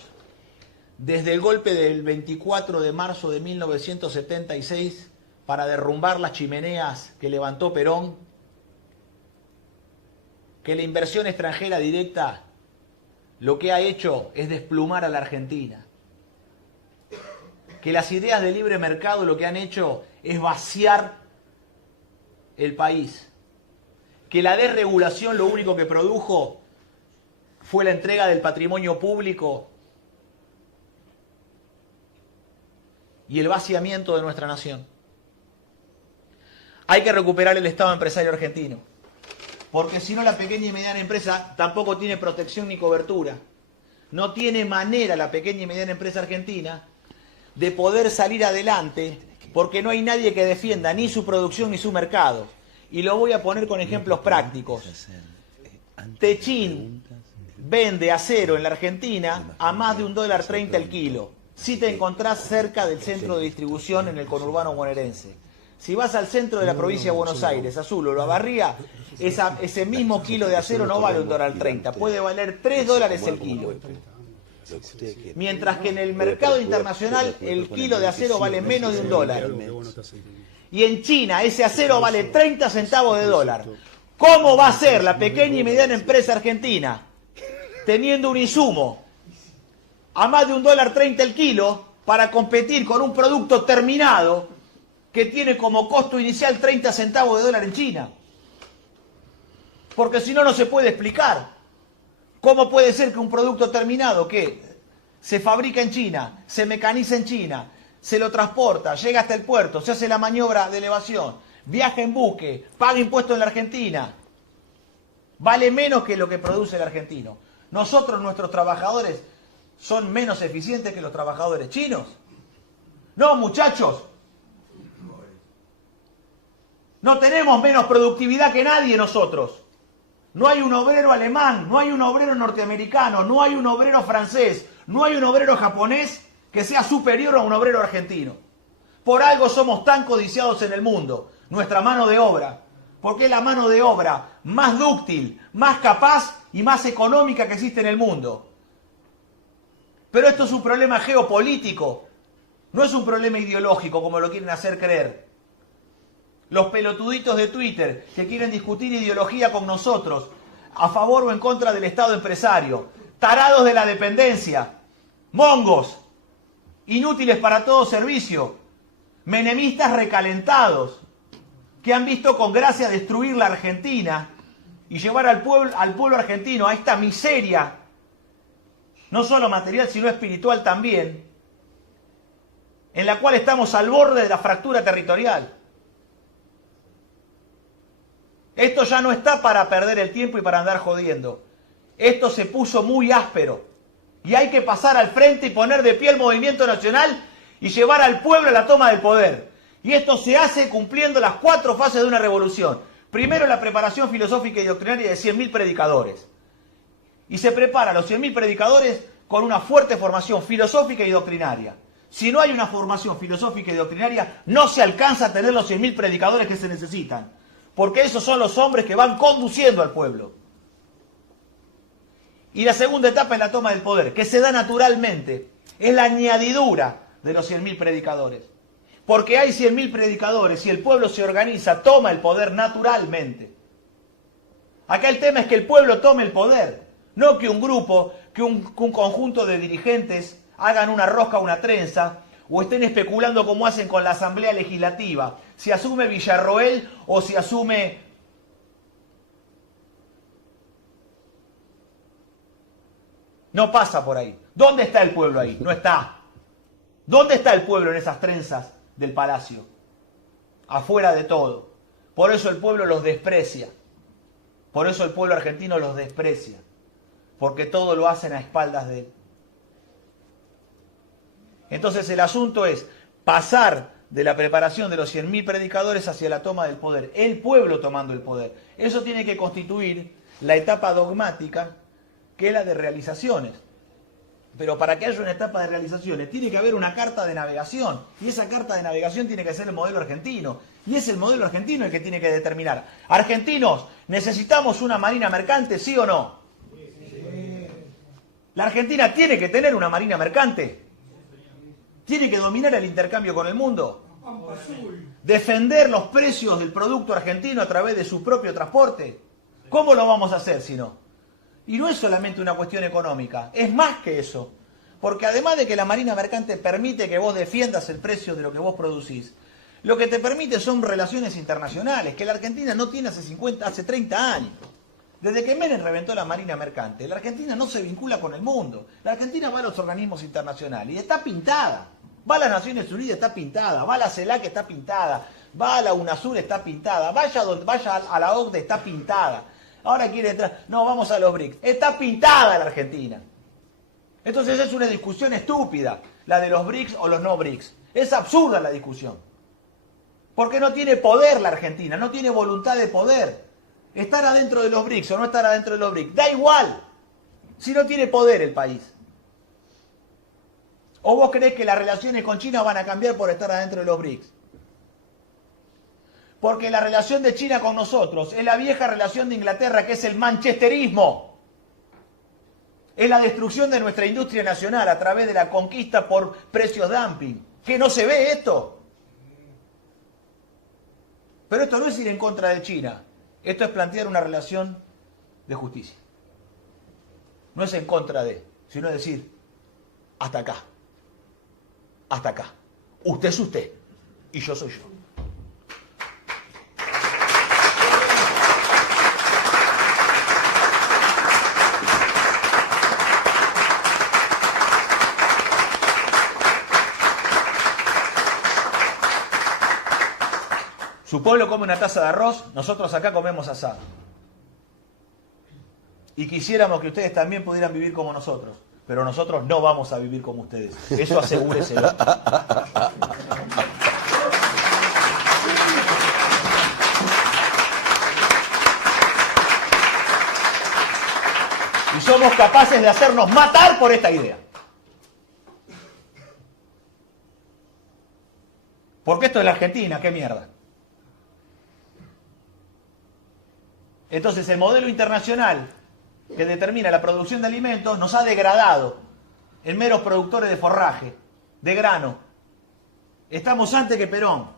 desde el golpe del 24 de marzo de 1976, para derrumbar las chimeneas que levantó Perón, que la inversión extranjera directa lo que ha hecho es desplumar a la Argentina, que las ideas de libre mercado lo que han hecho es vaciar el país, que la desregulación lo único que produjo fue la entrega del patrimonio público y el vaciamiento de nuestra nación. Hay que recuperar el Estado empresario argentino, porque si no la pequeña y mediana empresa tampoco tiene protección ni cobertura. no tiene manera la pequeña y mediana empresa argentina de poder salir adelante porque no hay nadie que defienda ni su producción ni su mercado. Y lo voy a poner con ejemplos prácticos. Techín vende acero en la Argentina a más de $1.30 el kilo. Si te encontrás cerca del centro de distribución en el conurbano bonaerense. Si vas al centro de la provincia de Buenos Aires, Azul o La Barría, ese mismo kilo de acero no vale $1.30, puede valer $3 el kilo. Mientras que en el mercado internacional el kilo de acero vale menos de $1. Y en China ese acero vale 30 centavos de dólar. ¿Cómo va a ser la pequeña y mediana empresa argentina, teniendo un insumo a más de $1.30 el kilo, para competir con un producto terminado que tiene como costo inicial 30 centavos de dólar en China? Porque si no, no se puede explicar. ¿Cómo puede ser que un producto terminado que se fabrica en China, se mecaniza en China, se lo transporta, llega hasta el puerto, se hace la maniobra de elevación, viaja en buque, paga impuestos en la Argentina, vale menos que lo que produce el argentino? ¿Nosotros, nuestros trabajadores, son menos eficientes que los trabajadores chinos? No, muchachos. No tenemos menos productividad que nadie nosotros. No hay un obrero alemán, no hay un obrero norteamericano, no hay un obrero francés, no hay un obrero japonés que sea superior a un obrero argentino. Por algo somos tan codiciados en el mundo, nuestra mano de obra, porque es la mano de obra más dúctil, más capaz y más económica que existe en el mundo. Pero esto es un problema geopolítico, no es un problema ideológico como lo quieren hacer creer. Los pelotuditos de Twitter que quieren discutir ideología con nosotros, a favor o en contra del Estado empresario, tarados de la dependencia, mongos, inútiles para todo servicio, menemistas recalentados, que han visto con gracia destruir la Argentina y llevar al pueblo argentino a esta miseria, no solo material sino espiritual también, en la cual estamos al borde de la fractura territorial. Esto ya no está para perder el tiempo y para andar jodiendo. Esto se puso muy áspero. Y hay que pasar al frente y poner de pie el movimiento nacional y llevar al pueblo a la toma del poder. Y esto se hace cumpliendo las 4 fases de una revolución. Primero, la preparación filosófica y doctrinaria de 100.000 predicadores. Y se prepara a los 100.000 predicadores con una fuerte formación filosófica y doctrinaria. Si no hay una formación filosófica y doctrinaria, no se alcanza a tener los 100.000 predicadores que se necesitan. Porque esos son los hombres que van conduciendo al pueblo. Y la segunda etapa es la toma del poder, que se da naturalmente. Es la añadidura de los 100.000 predicadores. Porque hay 100.000 predicadores y el pueblo se organiza, toma el poder naturalmente. Acá el tema es que el pueblo tome el poder. No que un grupo, que un conjunto de dirigentes hagan una rosca o una trenza, o estén especulando como hacen con la Asamblea Legislativa, si asume Villarroel o si asume no pasa por ahí. ¿Dónde está el pueblo ahí? No está. ¿Dónde está el pueblo en esas trenzas del palacio? Afuera de todo. Por eso el pueblo los desprecia. Por eso el pueblo argentino los desprecia. Porque todo lo hacen a espaldas de él. Entonces el asunto es pasar de la preparación de los 100.000 predicadores hacia la toma del poder. El pueblo tomando el poder. Eso tiene que constituir la etapa dogmática, que es la de realizaciones. Pero para que haya una etapa de realizaciones tiene que haber una carta de navegación. Y esa carta de navegación tiene que ser el modelo argentino. Y es el modelo argentino el que tiene que determinar. Argentinos, ¿necesitamos una marina mercante, sí o no? Sí. La Argentina tiene que tener una marina mercante. Tiene que dominar el intercambio con el mundo. Defender los precios del producto argentino a través de su propio transporte. ¿Cómo lo vamos a hacer si no? Y no es solamente una cuestión económica, es más que eso. Porque además de que la marina mercante permite que vos defiendas el precio de lo que vos producís, lo que te permite son relaciones internacionales, que la Argentina no tiene hace 30 años. Desde que Menem reventó la marina mercante, la Argentina no se vincula con el mundo. La Argentina va a los organismos internacionales y está pintada. Va a las Naciones Unidas, está pintada. Va a la CELAC, está pintada. Va a la UNASUR, está pintada. Vaya a la OCDE, está pintada. Ahora quiere entrar. No, vamos a los BRICS. Está pintada la Argentina. Entonces es una discusión estúpida, la de los BRICS o los no BRICS. Es absurda la discusión. Porque no tiene poder la Argentina, no tiene voluntad de poder. Estar adentro de los BRICS o no estar adentro de los BRICS, da igual, si no tiene poder el país. ¿O vos creés que las relaciones con China van a cambiar por estar adentro de los BRICS? Porque la relación de China con nosotros es la vieja relación de Inglaterra, que es el manchesterismo. Es la destrucción de nuestra industria nacional a través de la conquista por precios dumping. ¿Que no se ve esto? Pero esto no es ir en contra de China. Esto es plantear una relación de justicia. No es en contra de, sino es decir, hasta acá. Hasta acá. Usted es usted y yo soy yo. Su pueblo come una taza de arroz, nosotros acá comemos asado. Y quisiéramos que ustedes también pudieran vivir como nosotros, pero nosotros no vamos a vivir como ustedes. Eso asegúreselo. Y somos capaces de hacernos matar por esta idea. Porque esto es la Argentina, qué mierda. Entonces el modelo internacional que determina la producción de alimentos nos ha degradado en meros productores de forraje, de grano. Estamos antes que Perón.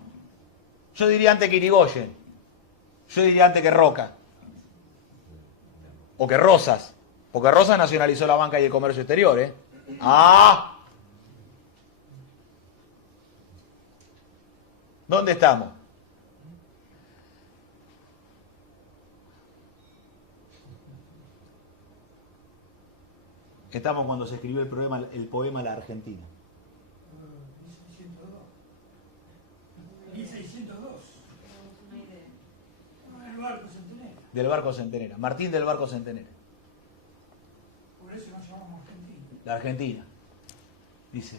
Yo diría antes que Irigoyen. Yo diría antes que Roca. O que Rosas. Porque Rosas nacionalizó la banca y el comercio exterior, ¿eh? ¡Ah! ¿Dónde estamos? Estamos cuando se escribió el poema La Argentina. 1602. El barco Centenera. Del Barco Centenera. Martín del Barco Centenera. Por eso nos llamamos Argentina. La Argentina. Dice,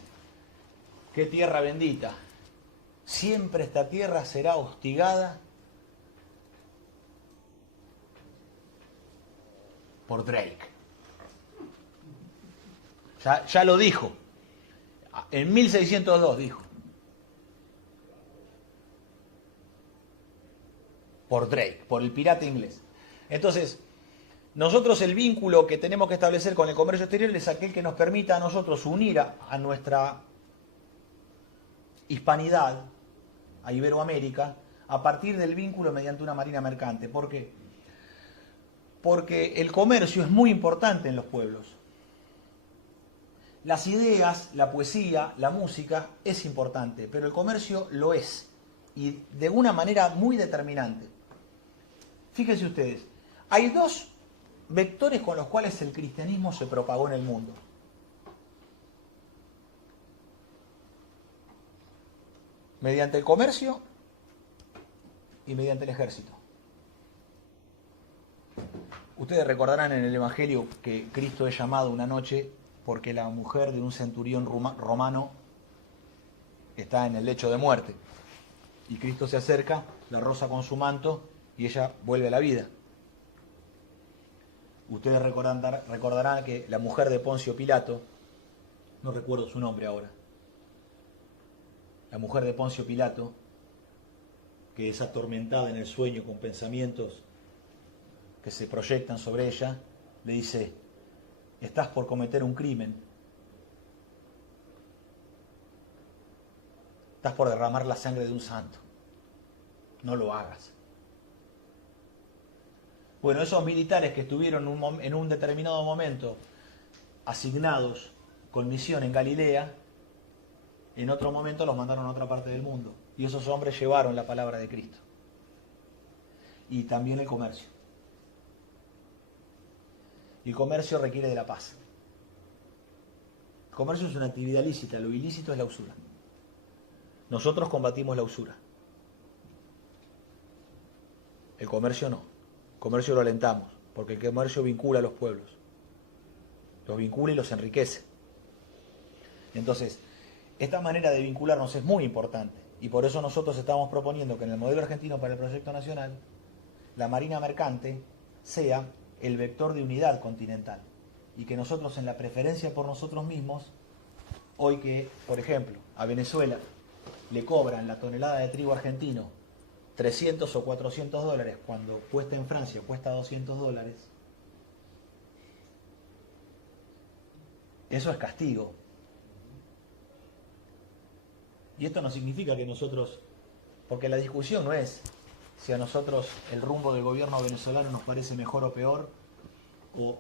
qué tierra bendita. Siempre esta tierra será hostigada por Drake. Ya lo dijo. En 1602 dijo. Por Drake, por el pirata inglés. Entonces, nosotros el vínculo que tenemos que establecer con el comercio exterior es aquel que nos permita a nosotros unir a nuestra hispanidad, a Iberoamérica, a partir del vínculo mediante una marina mercante. ¿Por qué? Porque el comercio es muy importante en los pueblos. Las ideas, la poesía, la música es importante, pero el comercio lo es, y de una manera muy determinante. Fíjense ustedes, hay dos vectores con los cuales el cristianismo se propagó en el mundo. Mediante el comercio y mediante el ejército. Ustedes recordarán en el Evangelio que Cristo es llamado una noche porque la mujer de un centurión romano está en el lecho de muerte. Y Cristo se acerca, la roza con su manto y ella vuelve a la vida. Ustedes recordarán que la mujer de Poncio Pilato, no recuerdo su nombre ahora, la mujer de Poncio Pilato, que es atormentada en el sueño con pensamientos que se proyectan sobre ella, le dice, estás por cometer un crimen, estás por derramar la sangre de un santo, no lo hagas. Bueno, esos militares que estuvieron en un determinado momento asignados con misión en Galilea, en otro momento los mandaron a otra parte del mundo. Y esos hombres llevaron la palabra de Cristo. Y también el comercio. Y el comercio requiere de la paz. El comercio es una actividad lícita, lo ilícito es la usura. Nosotros combatimos la usura. El comercio no. El comercio lo alentamos, porque el comercio vincula a los pueblos. Los vincula y los enriquece. Entonces, esta manera de vincularnos es muy importante y por eso nosotros estamos proponiendo que en el modelo argentino para el proyecto nacional la Marina Mercante sea el vector de unidad continental y que nosotros en la preferencia por nosotros mismos, hoy que, por ejemplo, a Venezuela le cobran la tonelada de trigo argentino 300 o 400 dólares cuando cuesta en Francia, cuesta 200 dólares, eso es castigo. Y esto no significa que nosotros, porque la discusión no es si a nosotros el rumbo del gobierno venezolano nos parece mejor o peor, o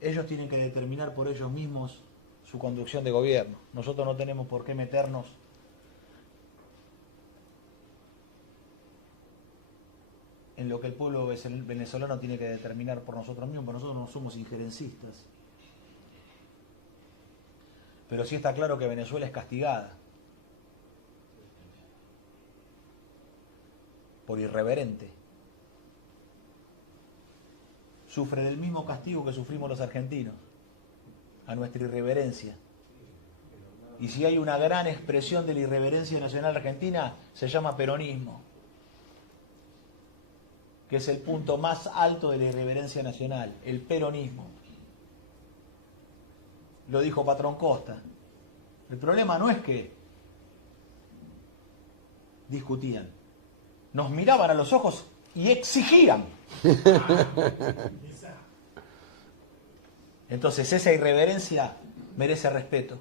ellos tienen que determinar por ellos mismos su conducción de gobierno. Nosotros no tenemos por qué meternos en lo que el pueblo venezolano tiene que determinar por nosotros mismos, porque nosotros no somos injerencistas. Pero sí está claro que Venezuela es castigada por irreverente. Sufre del mismo castigo que sufrimos los argentinos, a nuestra irreverencia. Y si hay una gran expresión de la irreverencia nacional argentina, se llama peronismo, que es el punto más alto de la irreverencia nacional, el peronismo. Lo dijo Patrón Costa. El problema no es que discutían, nos miraban a los ojos y exigían. Entonces esa irreverencia merece respeto.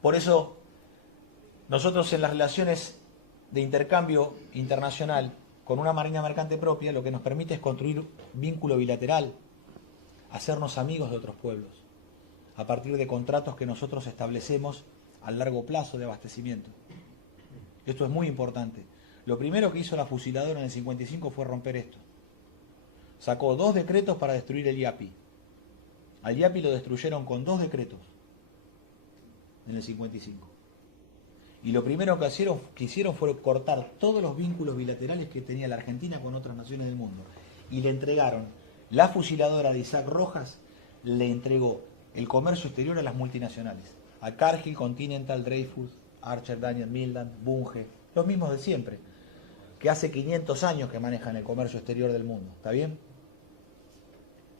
Por eso nosotros en las relaciones de intercambio internacional con una marina mercante propia lo que nos permite es construir vínculo bilateral, hacernos amigos de otros pueblos, a partir de contratos que nosotros establecemos a largo plazo de abastecimiento. Esto es muy importante. Lo primero que hizo la fusiladora en el 55 fue romper esto. Sacó 2 decretos para destruir el IAPI. Al IAPI lo destruyeron con 2 decretos en el 55. Y lo primero que hicieron fue cortar todos los vínculos bilaterales que tenía la Argentina con otras naciones del mundo. Y le entregaron, la fusiladora de Isaac Rojas le entregó el comercio exterior a las multinacionales. A Cargill, Continental, Dreyfus, Archer, Daniel Milland, Bunge, los mismos de siempre, que hace 500 años que manejan el comercio exterior del mundo. ¿Está bien?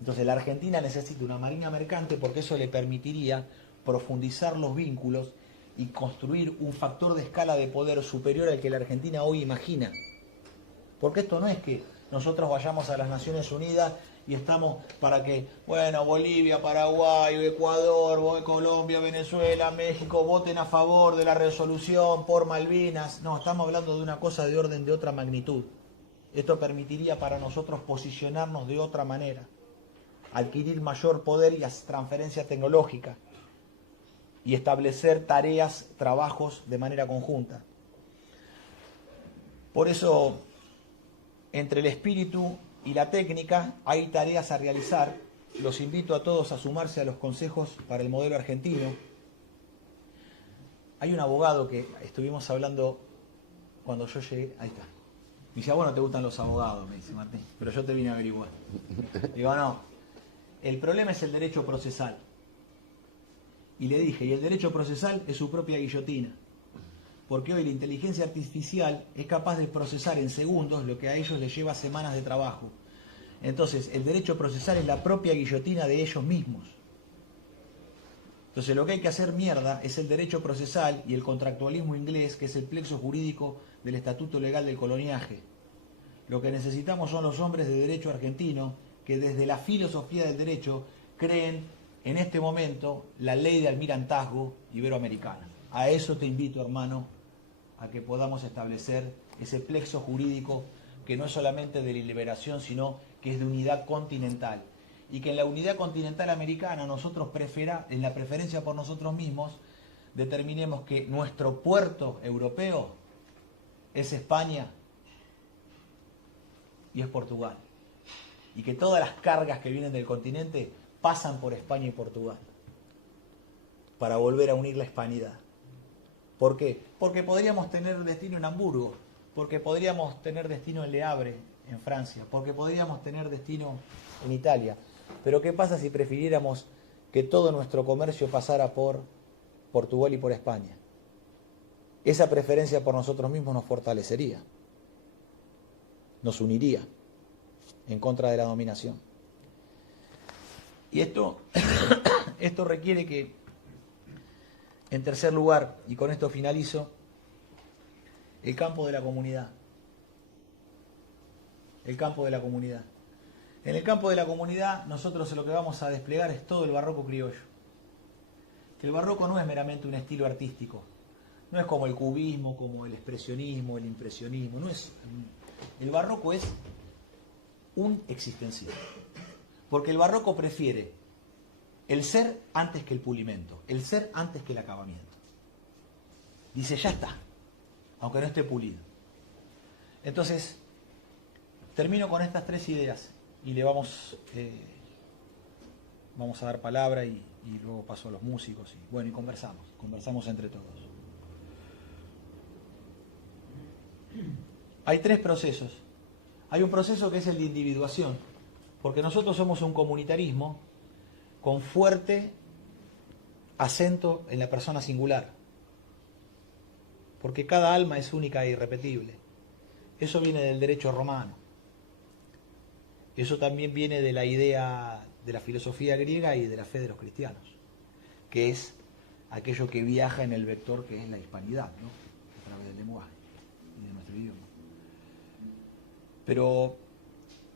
Entonces la Argentina necesita una marina mercante porque eso le permitiría profundizar los vínculos y construir un factor de escala de poder superior al que la Argentina hoy imagina. Porque esto no es que nosotros vayamos a las Naciones Unidas y estamos para que, bueno, Bolivia, Paraguay, Ecuador, Colombia, Venezuela, México voten a favor de la resolución por Malvinas. No, estamos hablando de una cosa de orden de otra magnitud. Esto permitiría para nosotros posicionarnos de otra manera, adquirir mayor poder y transferencia tecnológica y establecer tareas, trabajos de manera conjunta. Por eso, entre el espíritu y la técnica hay tareas a realizar. Los invito a todos a sumarse a los consejos para el modelo argentino. Hay un abogado que estuvimos hablando cuando yo llegué, ahí está. Me dice, a vos no te gustan los abogados, me dice Martín, pero yo te vine a averiguar. Digo, no, el problema es el derecho procesal. Y le dije, y el derecho procesal es su propia guillotina. Porque hoy la inteligencia artificial es capaz de procesar en segundos lo que a ellos les lleva semanas de trabajo. Entonces, el derecho procesal es la propia guillotina de ellos mismos. Entonces, lo que hay que hacer mierda es el derecho procesal y el contractualismo inglés, que es el plexo jurídico del Estatuto Legal del Coloniaje. Lo que necesitamos son los hombres de derecho argentino que desde la filosofía del derecho creen en este momento la ley de almirantazgo iberoamericana. A eso te invito, hermano, a que podamos establecer ese plexo jurídico que no es solamente de liberación, sino que es de unidad continental. Y que en la unidad continental americana nosotros en la preferencia por nosotros mismos, determinemos que nuestro puerto europeo es España y es Portugal. Y que todas las cargas que vienen del continente pasan por España y Portugal para volver a unir la hispanidad. ¿Por qué? Porque podríamos tener destino en Hamburgo, porque podríamos tener destino en Le Havre, en Francia, porque podríamos tener destino en Italia. Pero ¿qué pasa si prefiriéramos que todo nuestro comercio pasara por Portugal y por España. Esa preferencia por nosotros mismos nos fortalecería, nos uniría en contra de la dominación. Y esto requiere que, en tercer lugar, y con esto finalizo, el campo de la comunidad. El campo de la comunidad. En el campo de la comunidad nosotros lo que vamos a desplegar es todo el barroco criollo. Que el barroco no es meramente un estilo artístico, no es como el cubismo, como el expresionismo, el impresionismo, no es. El barroco es un existencialismo. Porque el barroco prefiere el ser antes que el pulimento, el ser antes que el acabamiento. Dice, ya está, aunque no esté pulido. Entonces, termino con estas tres ideas y le vamos a dar palabra y luego paso a los músicos y bueno, y conversamos entre todos. Hay tres procesos. Hay un proceso que es el de individuación, porque nosotros somos un comunitarismo con fuerte acento en la persona singular, porque cada alma es única e irrepetible. Eso viene del derecho romano. Eso también viene de la idea de la filosofía griega y de la fe de los cristianos, que es aquello que viaja en el vector que es la hispanidad, ¿no? A través del lenguaje y de nuestro idioma. Pero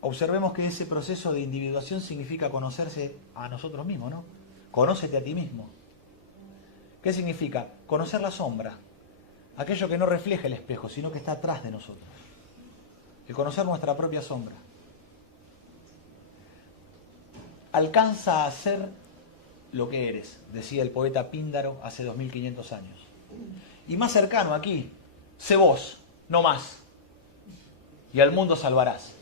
observemos que ese proceso de individuación significa conocerse a nosotros mismos, ¿no? Conócete a ti mismo. ¿Qué significa? Conocer la sombra, aquello que no refleja el espejo, sino que está atrás de nosotros. El conocer nuestra propia sombra. Alcanza a ser lo que eres, decía el poeta Píndaro hace 2500 años. Y más cercano aquí, sé vos, no más. Y al mundo salvarás.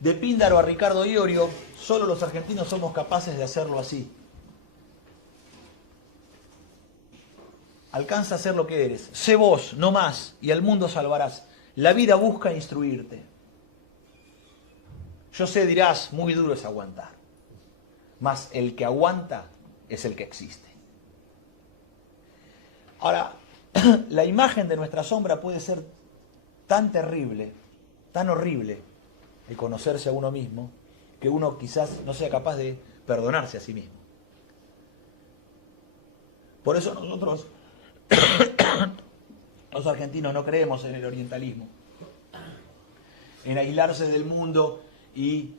De Píndaro a Ricardo Iorio, solo los argentinos somos capaces de hacerlo así. Alcanza a ser lo que eres. Sé vos, no más, y al mundo salvarás. La vida busca instruirte. Yo sé, dirás, muy duro es aguantar. Mas el que aguanta es el que existe. Ahora, la imagen de nuestra sombra puede ser tan terrible, tan horrible, el conocerse a uno mismo, que uno quizás no sea capaz de perdonarse a sí mismo. Por eso nosotros, los argentinos, no creemos en el orientalismo, en aislarse del mundo y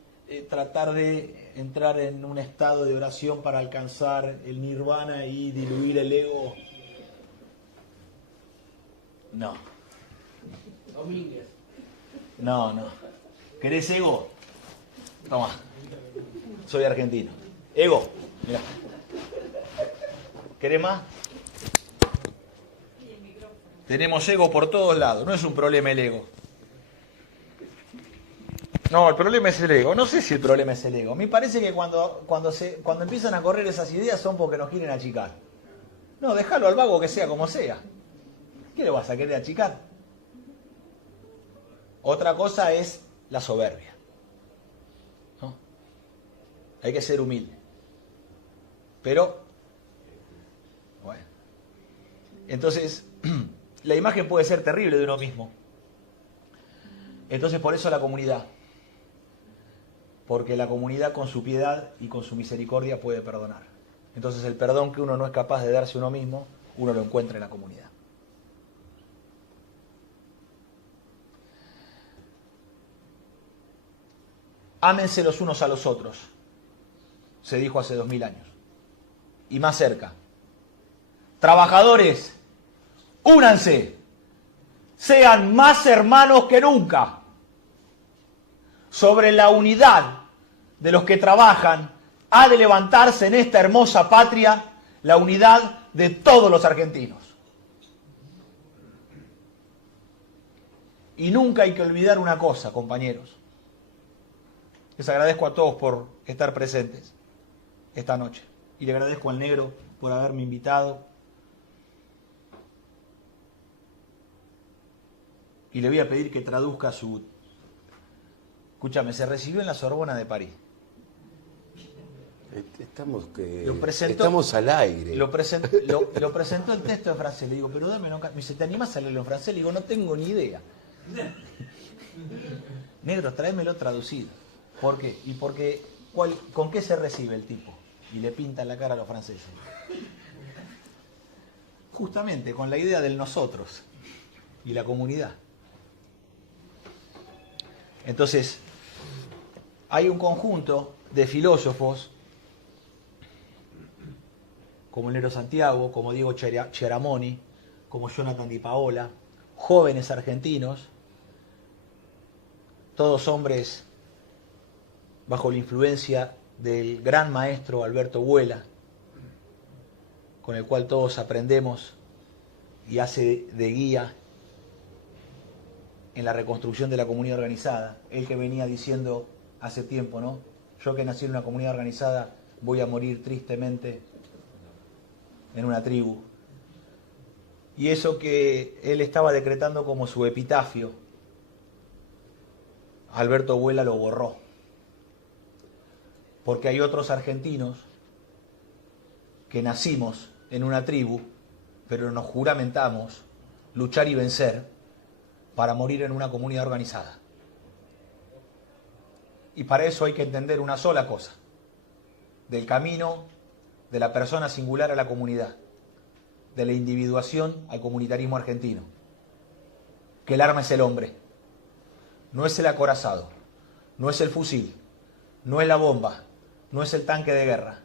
tratar de entrar en un estado de oración para alcanzar el nirvana y diluir el ego. No. Domínguez. No. ¿Querés ego? Toma. Soy argentino. Ego. Mirá. ¿Querés más? Tenemos ego por todos lados. No es un problema el ego. No, el problema es el ego. No sé si el problema es el ego. Me parece que cuando empiezan a correr esas ideas son porque nos quieren achicar. No, déjalo al vago que sea como sea. ¿Qué le vas a querer achicar? Otra cosa es la soberbia, ¿no? Hay que ser humilde. Pero, bueno. Entonces, la imagen puede ser terrible de uno mismo. Entonces, por eso la comunidad. Porque la comunidad con su piedad y con su misericordia puede perdonar. Entonces, el perdón que uno no es capaz de darse a uno mismo, uno lo encuentra en la comunidad. Ámense los unos a los otros, se dijo hace 2000 años. Y más cerca. Trabajadores, únanse, sean más hermanos que nunca. Sobre la unidad de los que trabajan ha de levantarse en esta hermosa patria la unidad de todos los argentinos. Y nunca hay que olvidar una cosa, compañeros. Les agradezco a todos por estar presentes esta noche. Y le agradezco al negro por haberme invitado. Y le voy a pedir que traduzca su... Escúchame, se recibió en la Sorbona de París. Estamos al aire. Lo presentó el texto en francés. Le digo, pero dame, no, me dice, ¿te animás a leerlo en francés? Le digo, no tengo ni idea. Negro, tráemelo traducido. ¿Por qué? Y porque, ¿con qué se recibe el tipo? Y le pintan la cara a los franceses. Justamente con la idea del nosotros y la comunidad. Entonces, hay un conjunto de filósofos como Nero Santiago, como Diego Cheramoni, como Jonathan Di Paola, jóvenes argentinos, todos hombres bajo la influencia del gran maestro Alberto Buela, con el cual todos aprendemos y hace de guía en la reconstrucción de la comunidad organizada. Él que venía diciendo hace tiempo, ¿no? Yo que nací en una comunidad organizada voy a morir tristemente en una tribu. Y eso que él estaba decretando como su epitafio, Alberto Buela lo borró. Porque hay otros argentinos que nacimos en una tribu, pero nos juramentamos luchar y vencer para morir en una comunidad organizada. Y para eso hay que entender una sola cosa: del camino de la persona singular a la comunidad, de la individuación al comunitarismo argentino. Que el arma es el hombre, no es el acorazado, no es el fusil, no es la bomba, no es el tanque de guerra,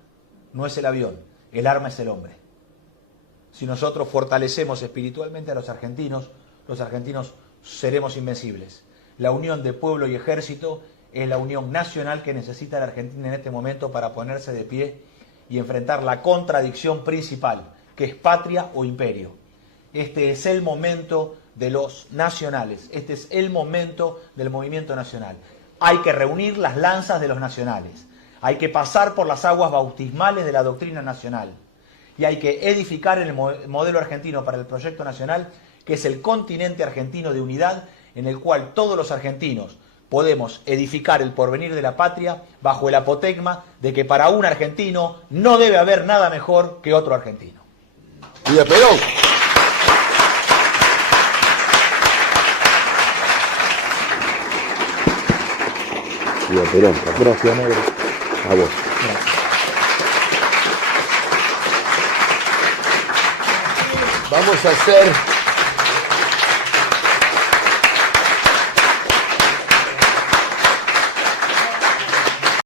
no es el avión, el arma es el hombre. Si nosotros fortalecemos espiritualmente a los argentinos seremos invencibles. La unión de pueblo y ejército es la unión nacional que necesita la Argentina en este momento para ponerse de pie y enfrentar la contradicción principal, que es patria o imperio. Este es el momento de los nacionales, este es el momento del movimiento nacional. Hay que reunir las lanzas de los nacionales, hay que pasar por las aguas bautismales de la doctrina nacional y hay que edificar el modelo argentino para el proyecto nacional, que es el continente argentino de unidad, en el cual todos los argentinos podemos edificar el porvenir de la patria bajo el apotegma de que para un argentino no debe haber nada mejor que otro argentino. ¡Viva Perón! ¡Viva Perón! Gracias, negro. A vos. Gracias. Vamos a hacer